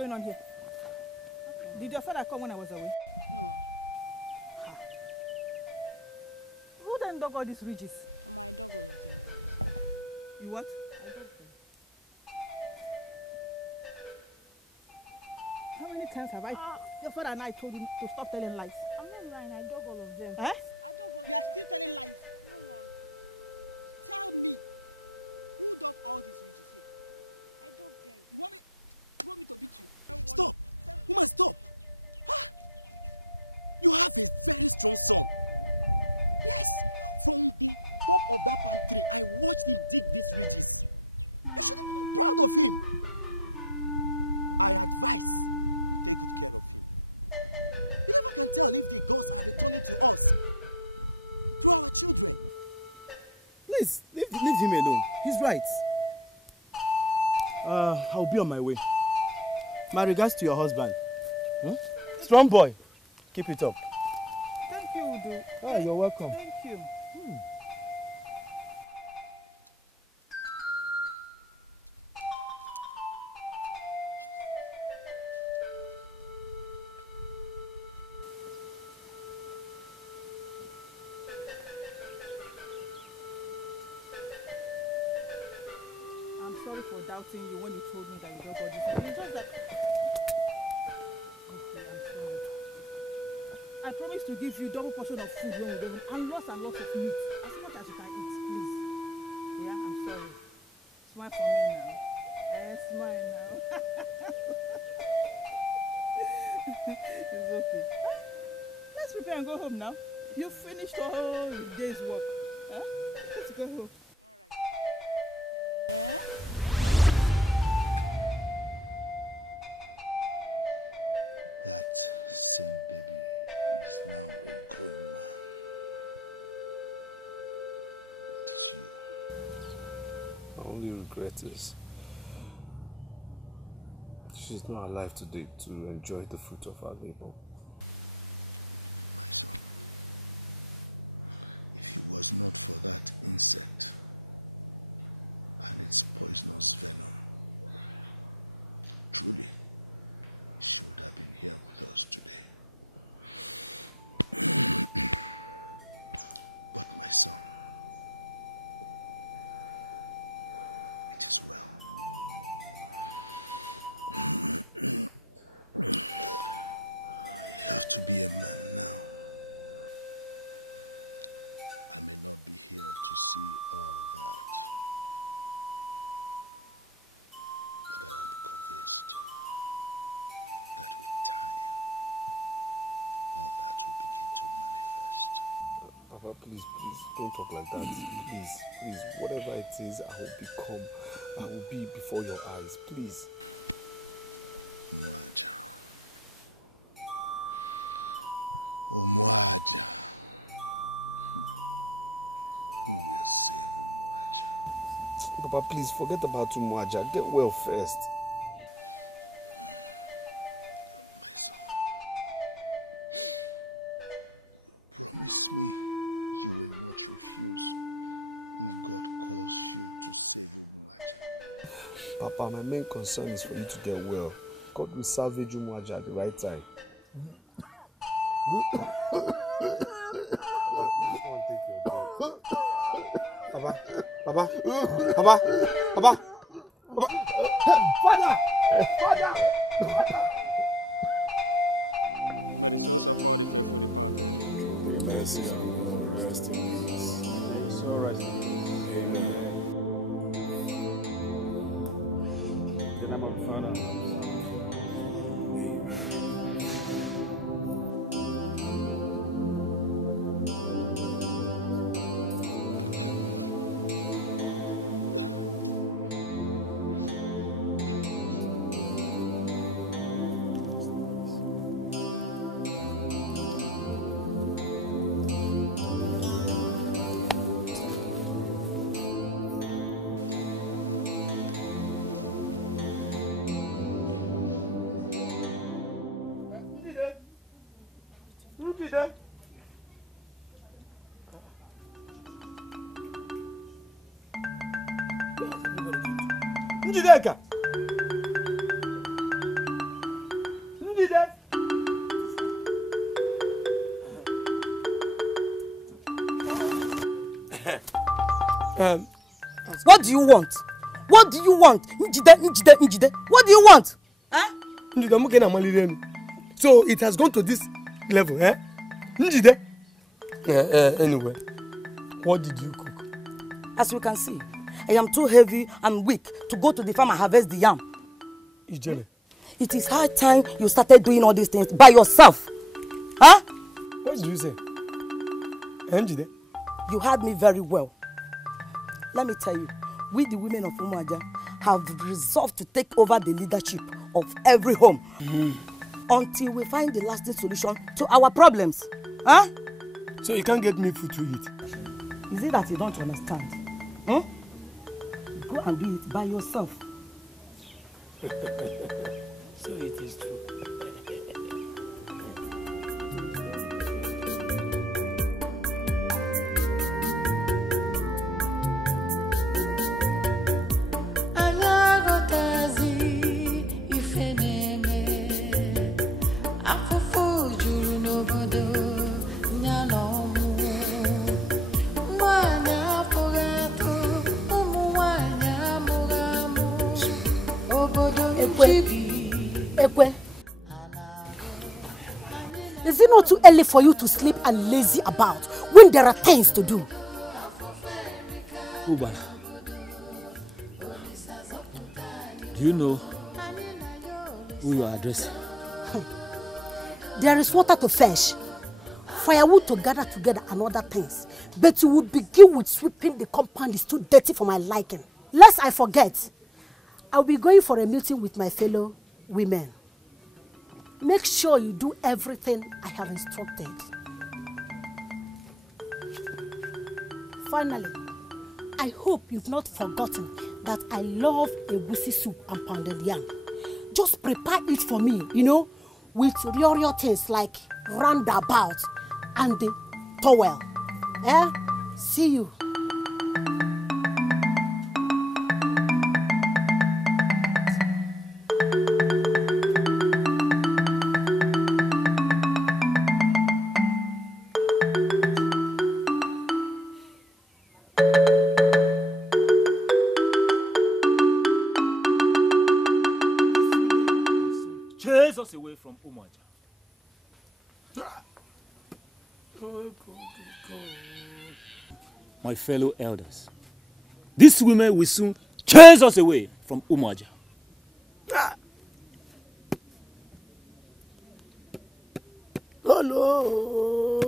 On here. Did your father come when I was away? Ha. Who then dug all these ridges? You what? I dug them. How many times have your father and I told him to stop telling lies? I'm not lying, I dug all of them. Eh? Please, leave him alone. He's right. I'll be on my way. My regards to your husband. Strong boy. Keep it up. Thank you, Udo. Oh, you're welcome. Thank you. I'm sorry for doubting you when you told me that you got all this. It's just that. Okay, I'm sorry. I promise to give you double portion of food when we go home and lots of meat. As much as you can eat, please. Yeah, I'm sorry. Smile for me now. Smile now. It's okay. Let's prepare and go home now. You finished all the day's work. Let's go home. My only regret is she's not alive today to enjoy the fruit of her labor. Papa, please, don't talk like that. Please, whatever it is, I will become. I will be before your eyes. Please. Papa, please, forget about Umuaja. Get well first. Papa, my main concern is for you to get well. God will salvage Umuaja at the right time. Papa. Father! Mercy, rest in peace. So rest in peace. Amen. In the name of the Father and of the Son. Njideka! What do you want? What do you want? Njide. What do you want? So it has gone to this level, eh? Njide. Anyway, what did you cook? As you can see, I am too heavy and weak to go to the farm and harvest the yam. Ijele. It is high time you started doing all these things by yourself. Huh? What did you say? Njide. You heard me very well. Let me tell you, we the women of Umuaja have resolved to take over the leadership of every home until we find the lasting solution to our problems. Huh? So you can't get me food to eat? Is it that you don't understand? Eh? Go and do it by yourself. So it is true. Ekwe. Is it not too early for you to sleep and lazy about when there are things to do? Ubala, do you know who you are addressing? There is water to fetch, firewood to gather together and other things. But you will begin with sweeping the compound. It's too dirty for my liking. Lest I forget, I'll be going for a meeting with my fellow women. Make sure you do everything I have instructed. Finally, I hope you've not forgotten that I love a egusi soup and pounded yam. Just prepare it for me, you know, with real things like roundabout and the towel. Eh? See you. Chase us away from Umuaja. My fellow elders, these women will soon chase us away from Umuaja. Lolo.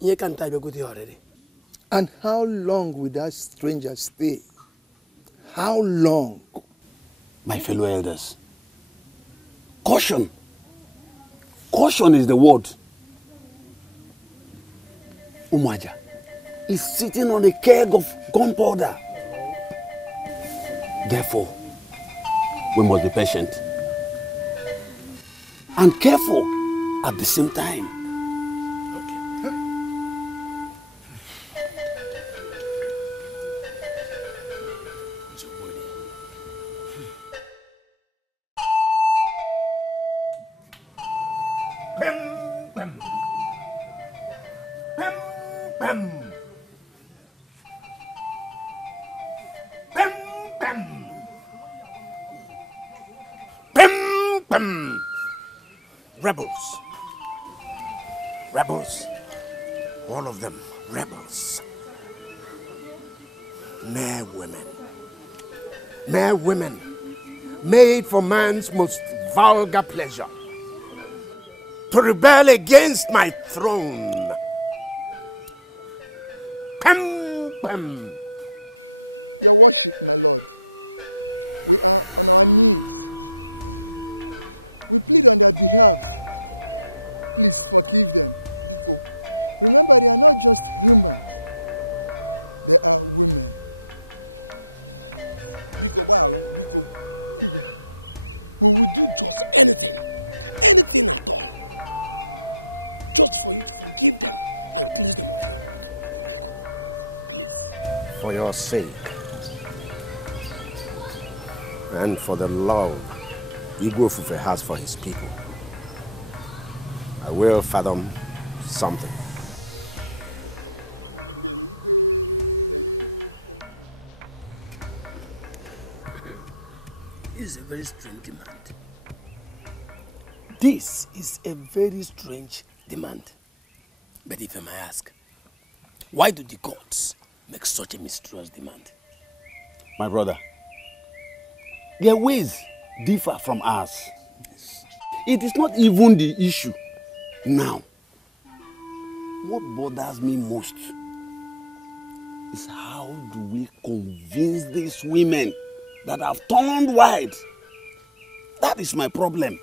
You can't type a good already. And how long will that stranger stay? How long? My fellow elders, caution. Caution is the word. Umuaja is sitting on a keg of gunpowder. Therefore, we must be patient and careful at the same time. Rebels. Rebels. All of them rebels. Mere women. Mere women. Made for man's most vulgar pleasure. To rebel against my throne. Pem, pem. For your sake and for the love Igwe Fufe has for his people, I will fathom something. This is a very strange demand. This is a very strange demand. But if I may ask, why do the gods make such a mysterious demand? My brother, their ways differ from ours. It is not even the issue now. What bothers me most is how do we convince these women that have turned white? That is my problem.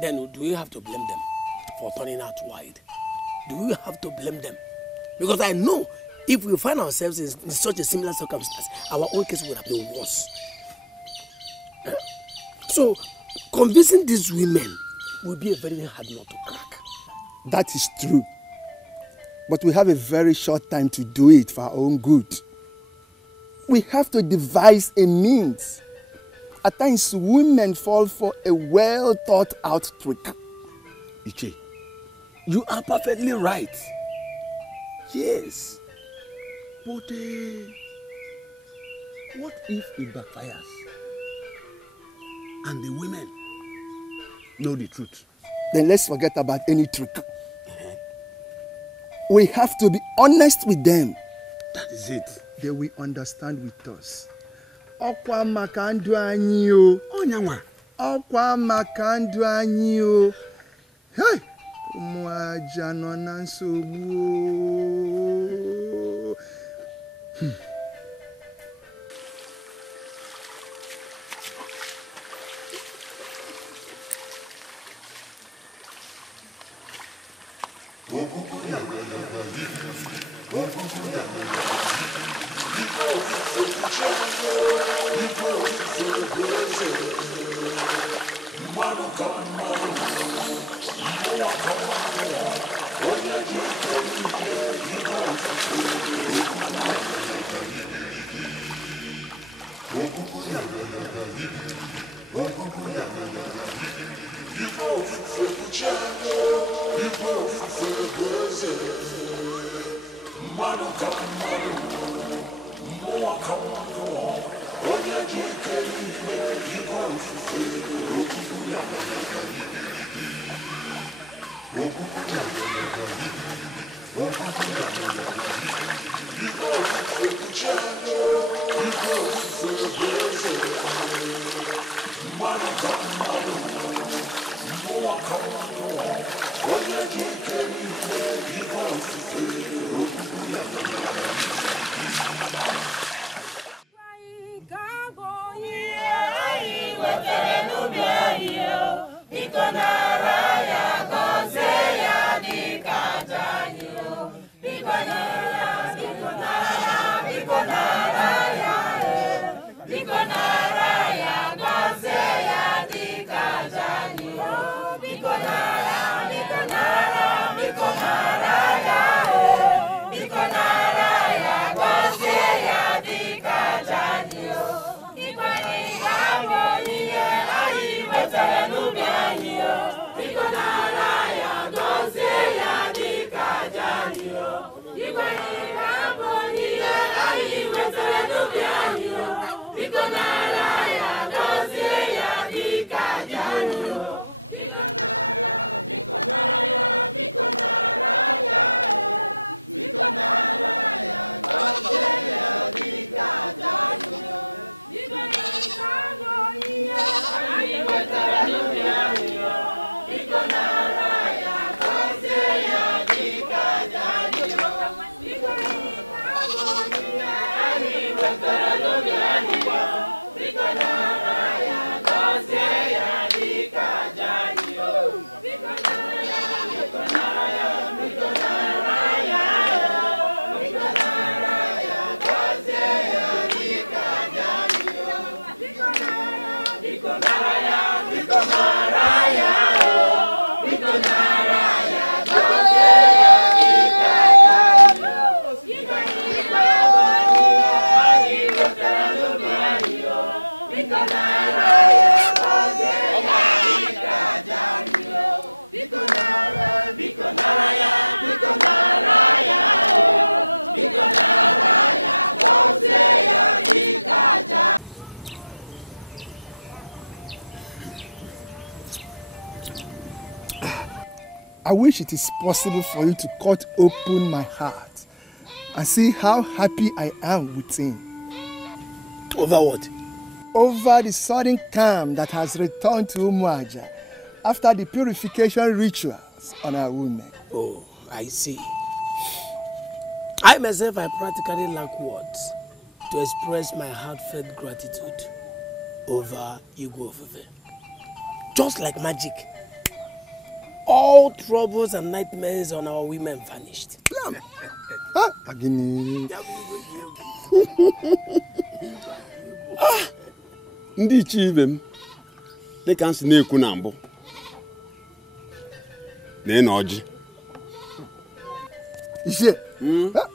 Then do we have to blame them for turning out white? do we have to blame them? Because I know if we find ourselves in such a similar circumstance, our own case would have been worse. So, convincing these women will be a very hard nut to crack. That is true. But we have a very short time to do it for our own good. We have to devise a means. At times, women fall for a well thought out trick. Iche, you are perfectly right. Yes. But what if it backfires? And the women know the truth? Then let's forget about any trick. We have to be honest with them. That is it. They will understand with us. Okwa makandu anyi o. Onyanwa. Okwa makandu anyi o. Hey! Umuaja no na nsogbu. I wish it is possible for you to cut open my heart and see how happy I am within. Over what? Over the sudden calm that has returned to Umuaja after the purification rituals on our women. Oh, I see. I myself, I practically lack words to express my heartfelt gratitude over Igwe Offor. Just like magic, all all troubles and nightmares on our women vanished. Ndị ichie ibe m dịka nsi na-ekwu na mbụ na ọjị Ise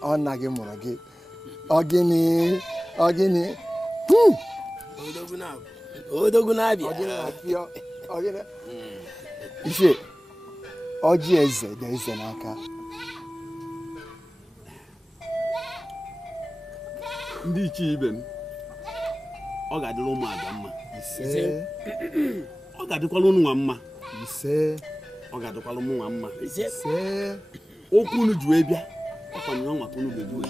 ọ na gị mụrụ gị ogini Odogu na-abịa Ise ọjị eze dị eze n'aka ndị ichie ibe m ọ ga-adịrị Umuaja mma ise ọ ga-adịkwala unu nwa mma ise ọ ga-adịkwala ụmụ nwa mma ise okwu unu ji wee bịa ọkwa na nwa unu ga-eji wee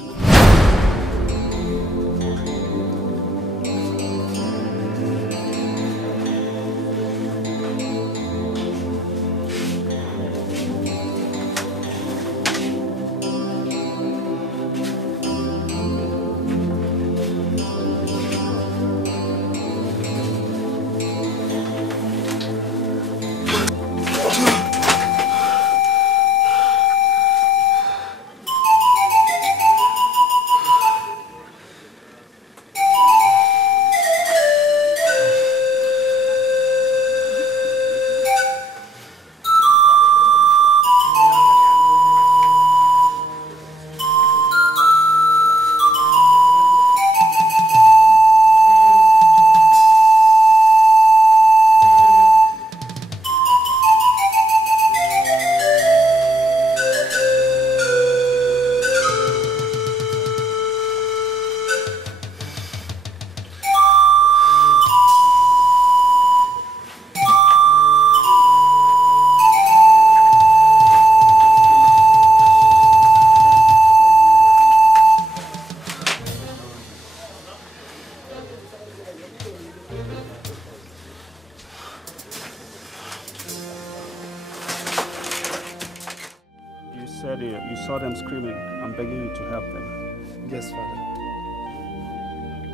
You saw them screaming and begging you to help them. Yes, Father.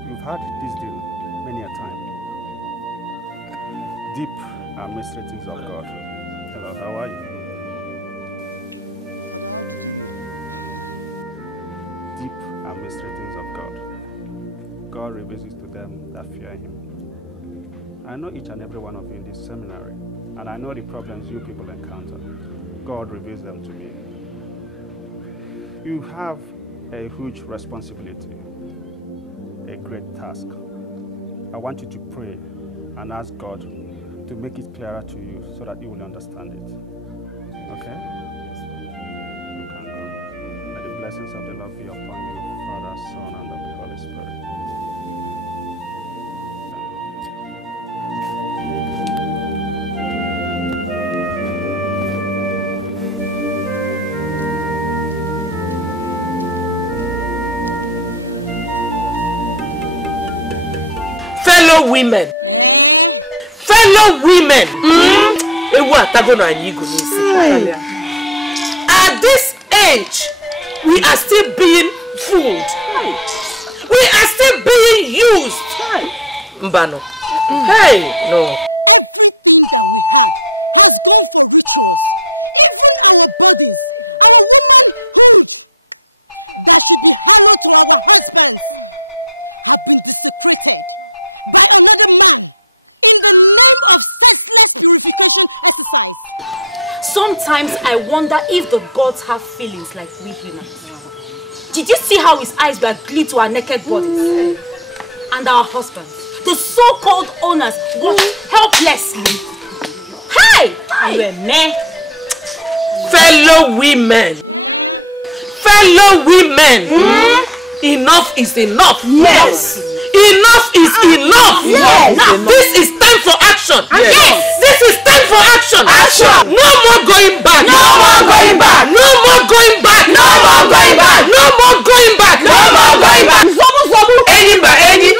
You've had this deal many a time. Deep and mystery things of God. Hello, how are you? Deep and mystery things of God. God reveals it to them that fear Him. I know each and every one of you in this seminary, and I know the problems you people encounter. God reveals them to me. You have a huge responsibility, a great task. I want you to pray and ask God to make it clearer to you so that you will understand it. Okay? You can go. May the blessings of the Lord be upon you, Father, Son, and of the Holy Spirit. Fellow women, at this age, we are still being fooled. We are still being used. Mbano. Hey, no. Sometimes I wonder if the gods have feelings like we humans. Did you see how his eyes were glued to our naked bodies? And our husbands, the so-called owners, watched helplessly. Hey! Fellow women, enough is enough. Yes. Enough is enough. Yes. Now, this is time for action. Yes. This is time for action. Action. No more going back. No more going back. No more going back. No more going back. No more going back. No more going back. Any.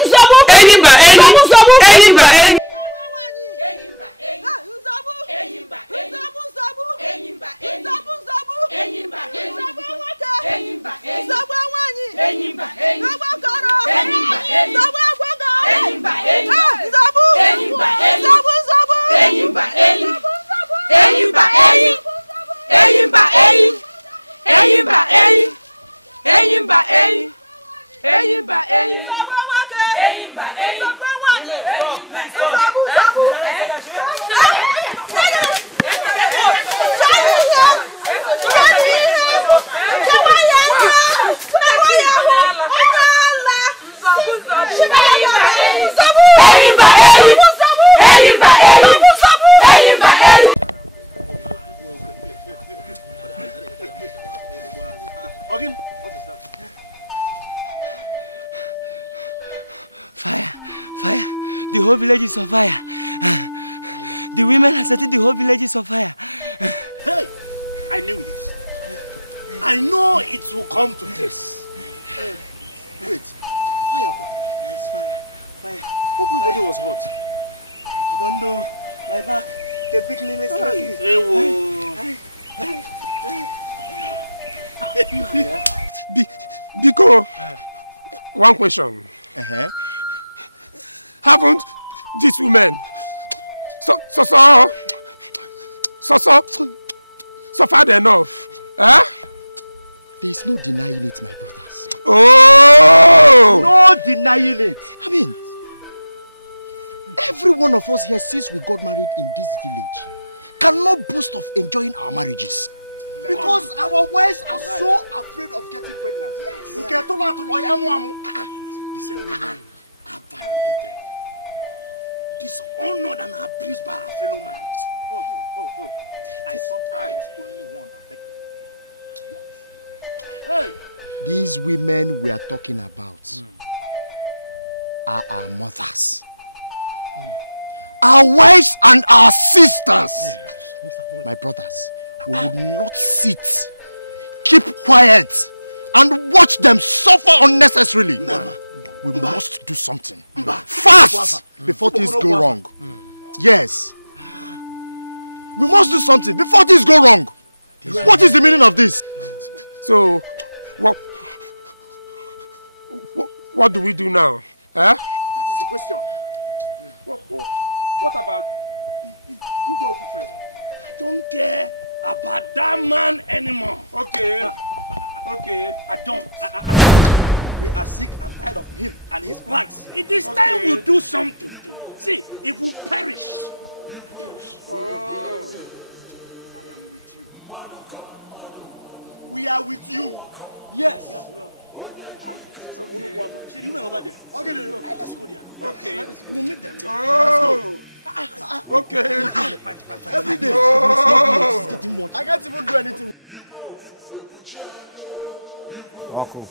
Okoli.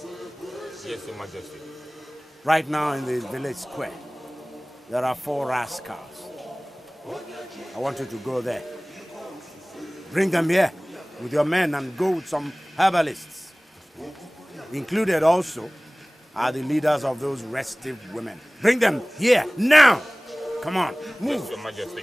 Yes, Your Majesty. Right now in the village square, there are 4 rascals. I want you to go there. Bring them here with your men and go with some herbalists. Included also are the leaders of those restive women. Bring them here, now! Come on, move. Yes, Your Majesty.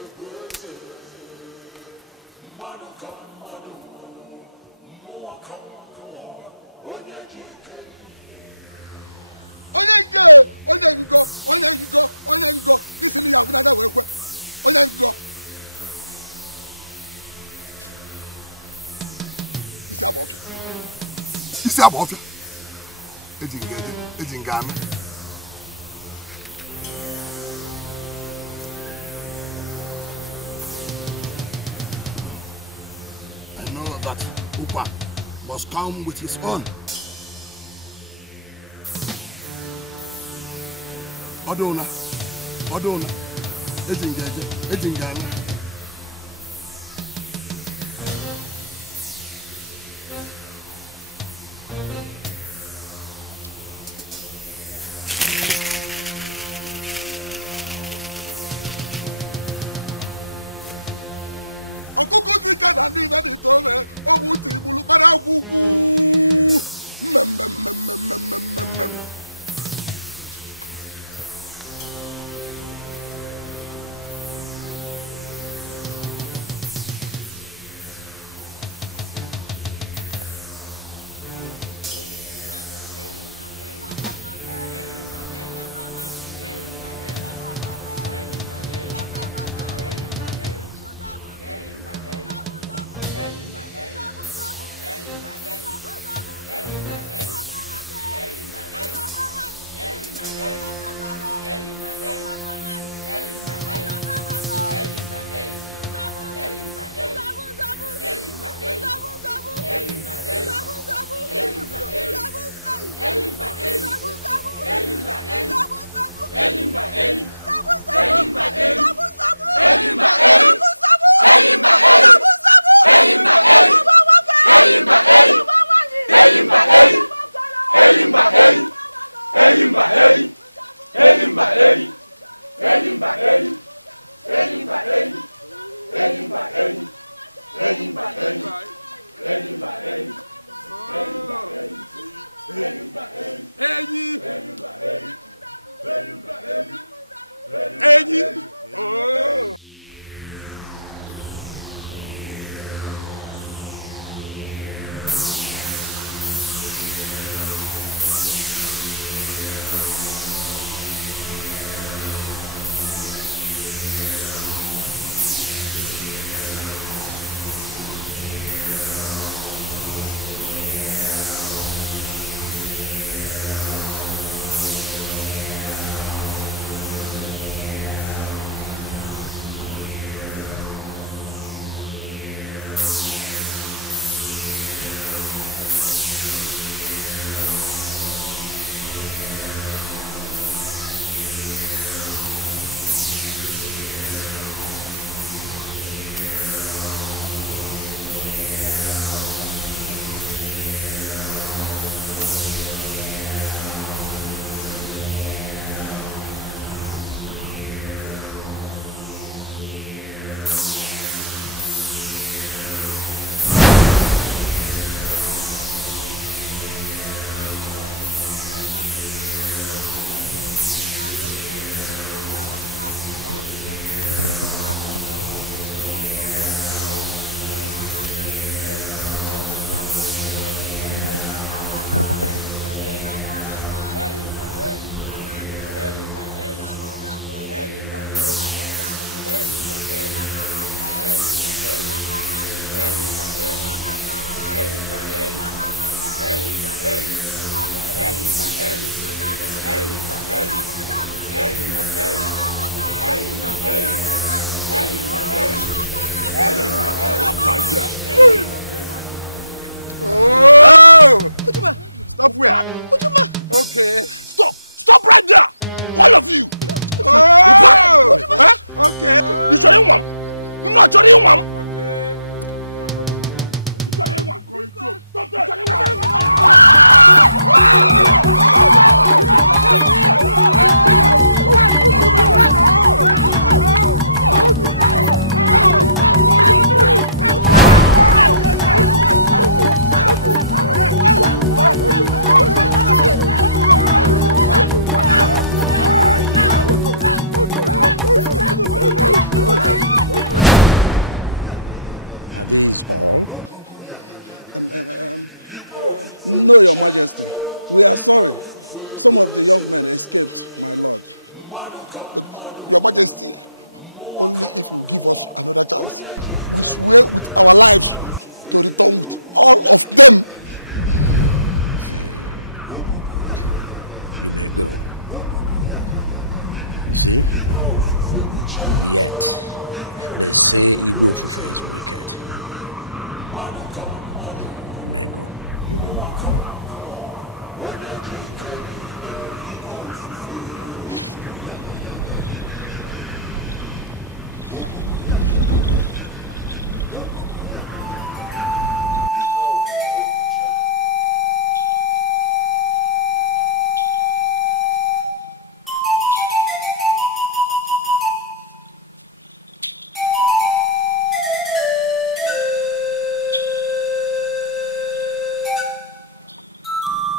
Isi abofia. Ejingame. I know that Upa must come with his own. Odona. Ejingame.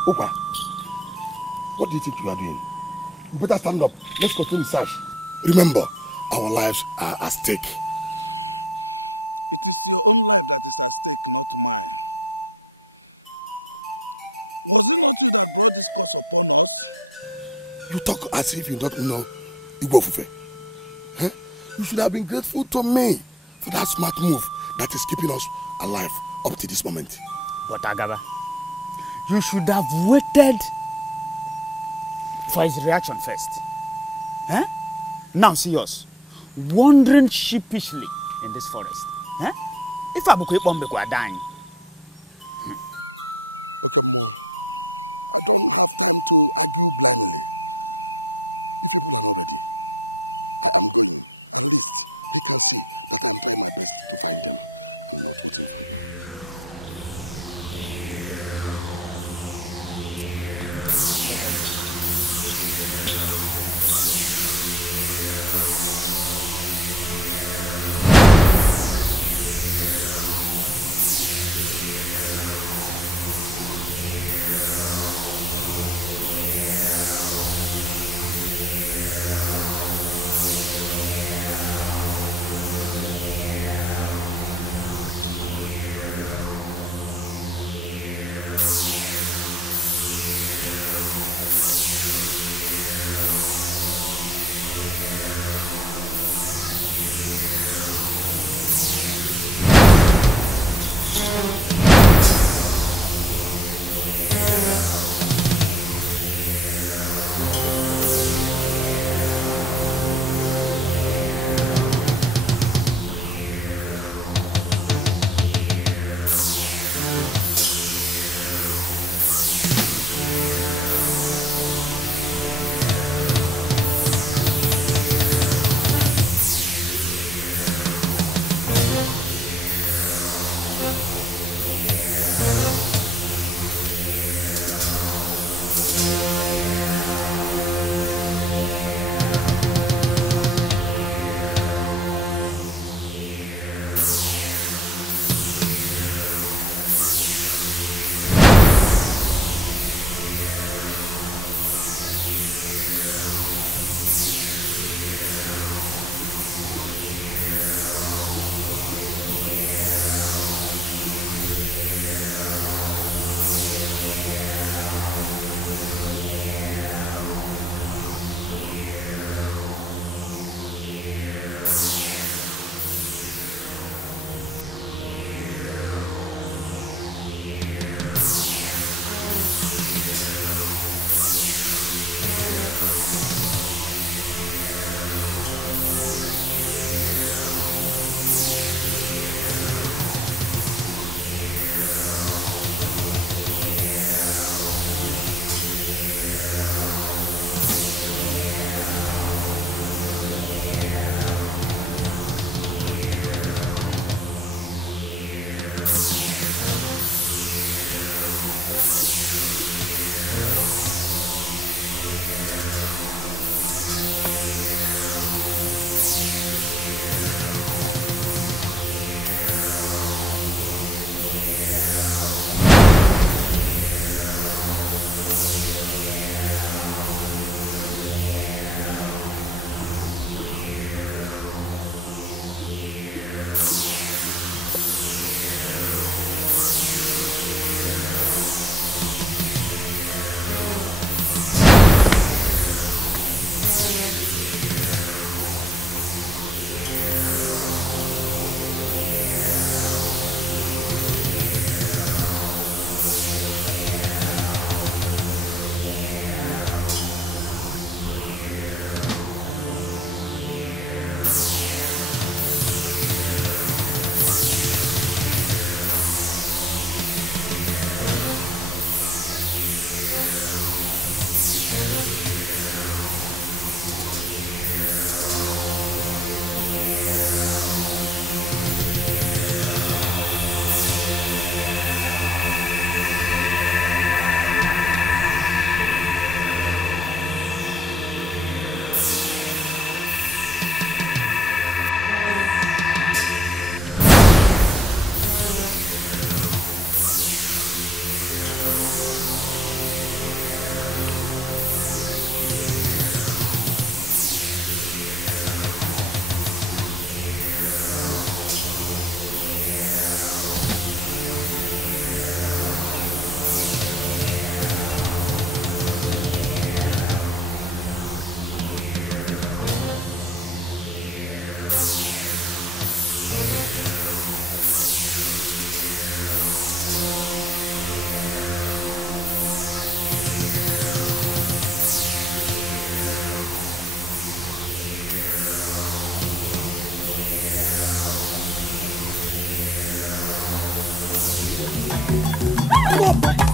Opa, what do you think you are doing? You better stand up. Let's continue the search. Remember, our lives are at stake. You talk as if you don't know Igbo Fufe. Huh? You should have been grateful to me for that smart move that is keeping us alive up to this moment. But Agaba, you should have waited for his reaction first. Eh? Now see us, wandering sheepishly in this forest. Eh? If Abuko Ipombe are dying.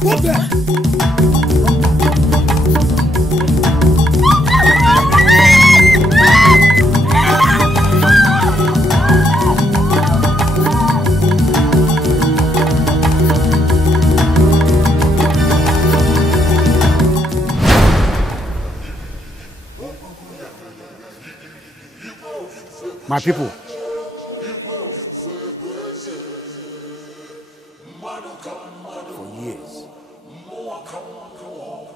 Move there. My people, for years,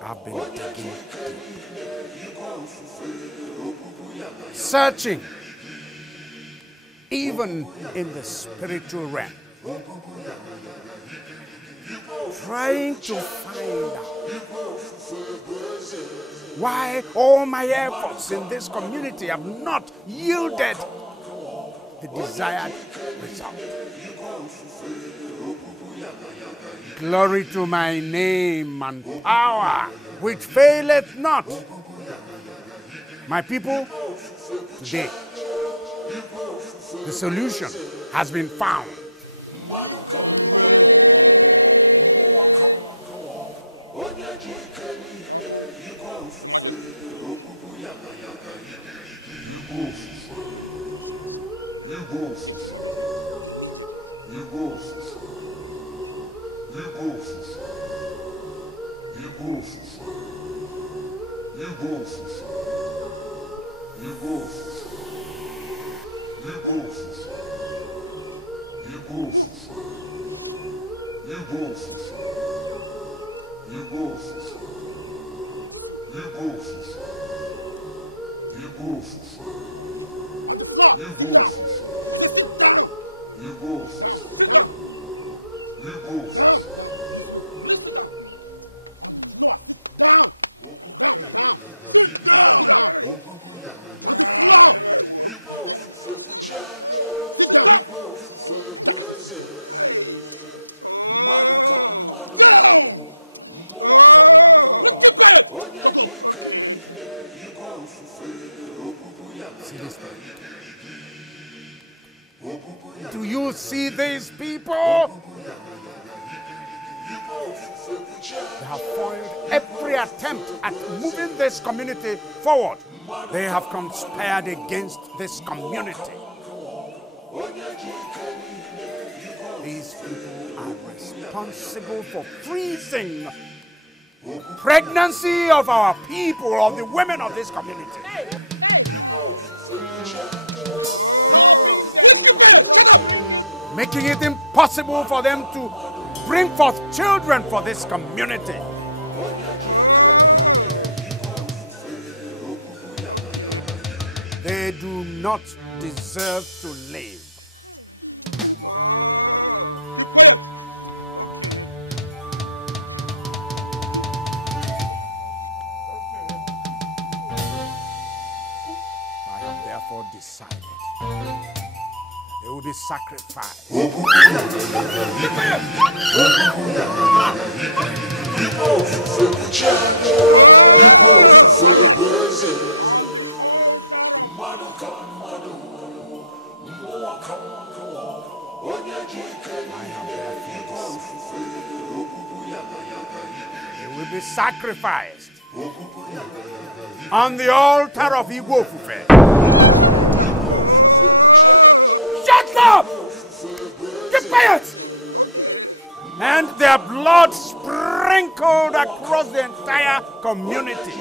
I've been digging, searching, even in the spiritual realm, trying to find out why all my efforts in this community have not yielded the desired result. Glory to my name and power, which faileth not. My people, today, the solution has been found. Do you see these people? They have foiled every attempt at moving this community forward. They have conspired against this community. These people are responsible for freezing pregnancy of our people, of the women of this community. Making it impossible for them to bring forth children for this community. They do not deserve to live. I have therefore decided they will be sacrificed. They will be sacrificed on the altar of Igbo Fufe. Shut up! Keep quiet! And their blood sprinkled across the entire community.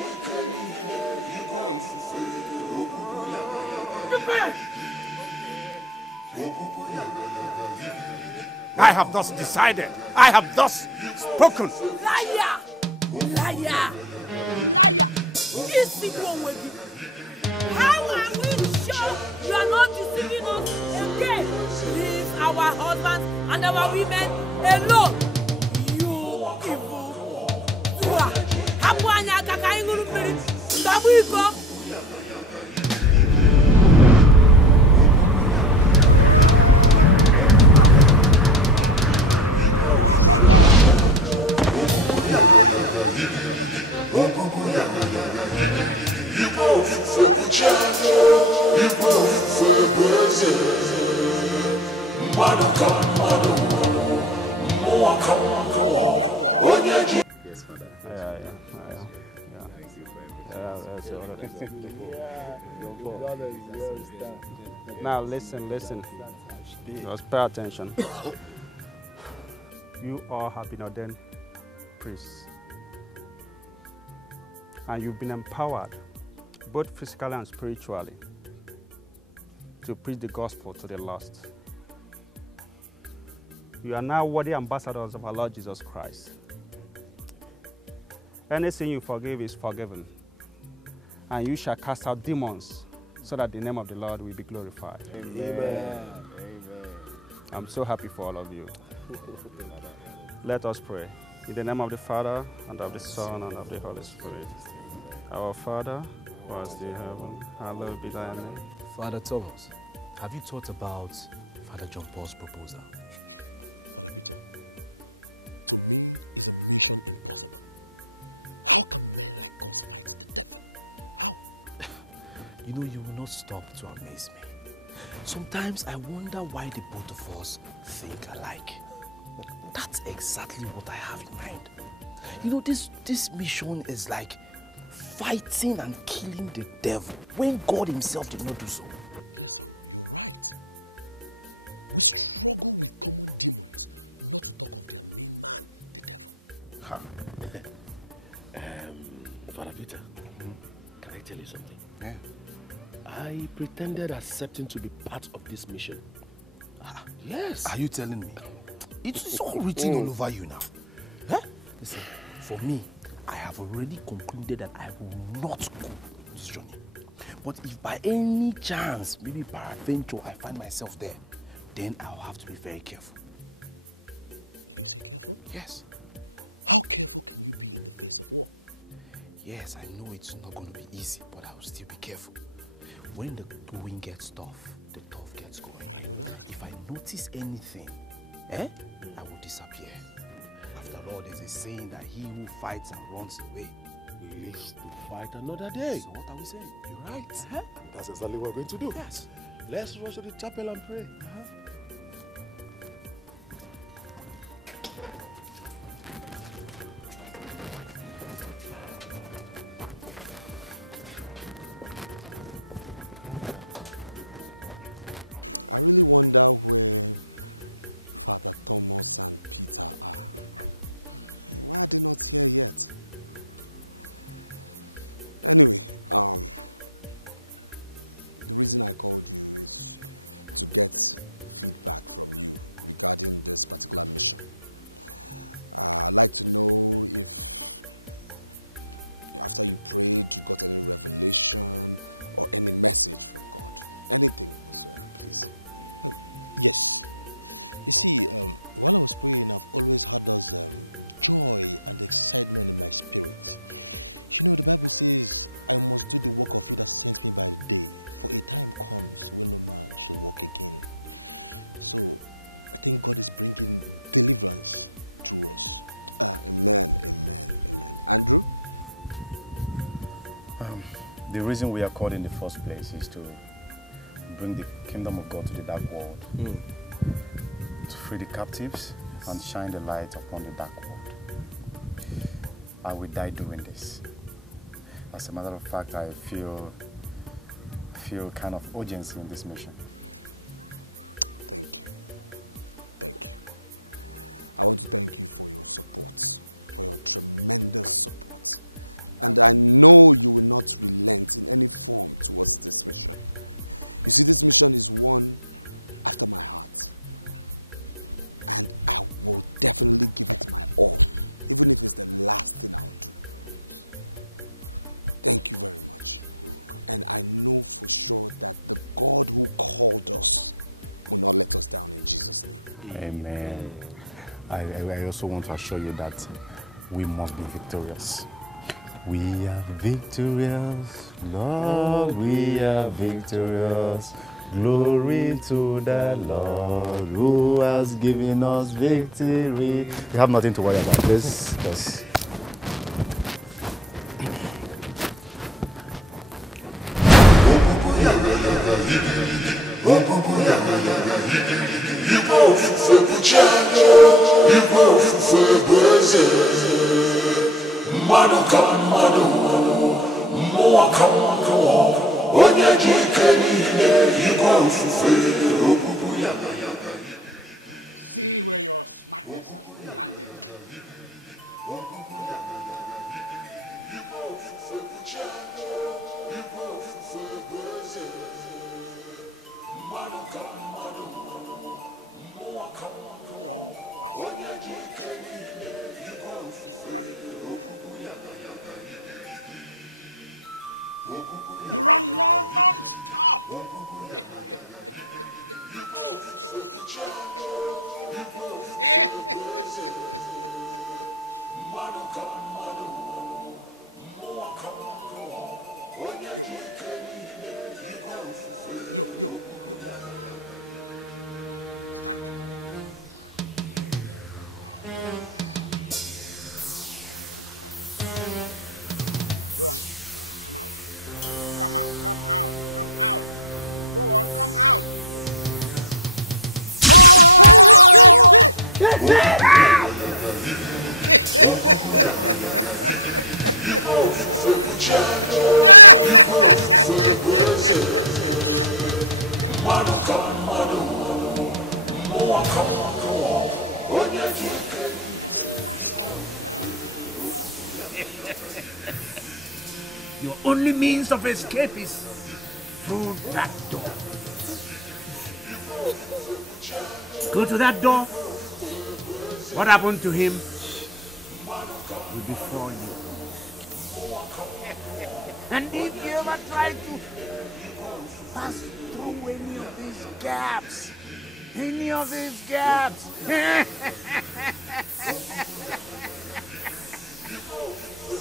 Keep quiet! I have thus decided. I have thus spoken. Liar! Liar! How are we sure you are not deceiving us again? Leave our husbands and our women alone. You evil. Onye Now listen. Just pay attention. You all have been ordained priests. And you've been empowered, both physically and spiritually, to preach the gospel to the lost. You are now worthy ambassadors of our Lord Jesus Christ. Anything you forgive is forgiven, and you shall cast out demons so that the name of the Lord will be glorified. Amen. I'm so happy for all of you. Let us pray. In the name of the Father, and of the Son, and of the Holy Spirit. Our Father, who art in heaven, hallowed be thy name. Father Thomas, have you thought about Father John Paul's proposal? You know, you will not stop to amaze me. Sometimes I wonder why the both of us think alike. That's exactly what I have in mind. You know, this mission is like fighting and killing the devil when God himself did not do so. Father Peter, can I tell you something? Yeah. I pretended accepting to be part of this mission. Yes. Are you telling me? It's all written all over you now. Huh? Listen, for me, I have already concluded that I will not go on this journey. But if by any chance, maybe peradventure, I find myself there, then I'll have to be very careful. Yes. Yes, I know it's not going to be easy, but I will still be careful. When the going gets tough, the tough gets going. I know that. If I notice anything, I will disappear. After all, there's a saying that he who fights and runs away lives to fight another day. So what are we saying? You're right. That's exactly what we're going to do. Yes. Let's rush to the chapel and pray. The reason we are called in the first place is to bring the kingdom of God to the dark world, to free the captives and shine the light upon the dark world. I will die doing this. As a matter of fact, I feel kind of urgency in this mission. Amen. I also want to assure you that we must be victorious. We are victorious, Lord, we are victorious. Glory to the Lord who has given us victory. You have nothing to worry about. This just... Ma Your only means of escape is through that door. Go to that door. What happened to him will befall you. And if you ever try to pass through any of these gaps,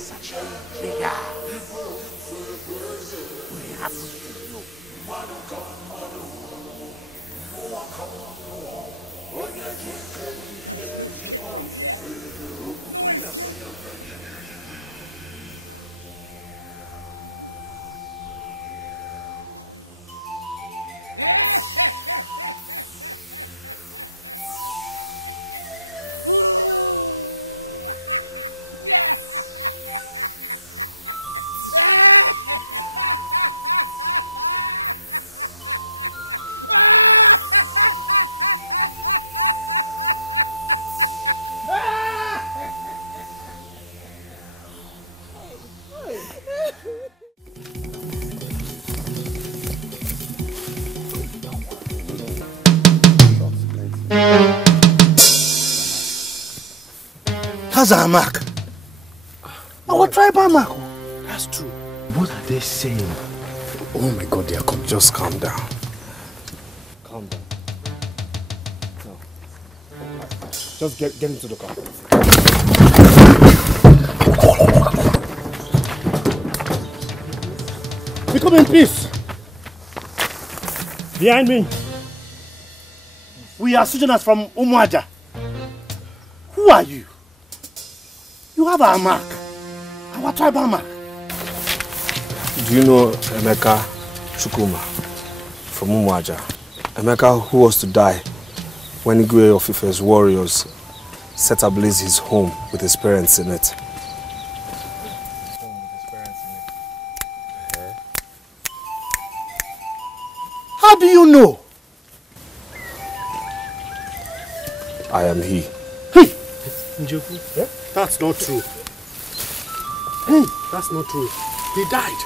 such a bigger will happen to you. That's our mark. Our tribal mark. That's true. What are they saying? Oh my God, Jacob, just calm down. Calm down. No. Just get into the car. We come in peace. Behind me, we are sojourners from Umuaja. Who are you? You have our mark, our tribal mark. Do you know Emeka Chukwuma from Umuaja? Emeka, who was to die when Igwe of Ife's warriors set ablaze his home with his parents in it. How do you know? I am he. Hey! Njoku? Yeah? That's not true. That's not true. He died.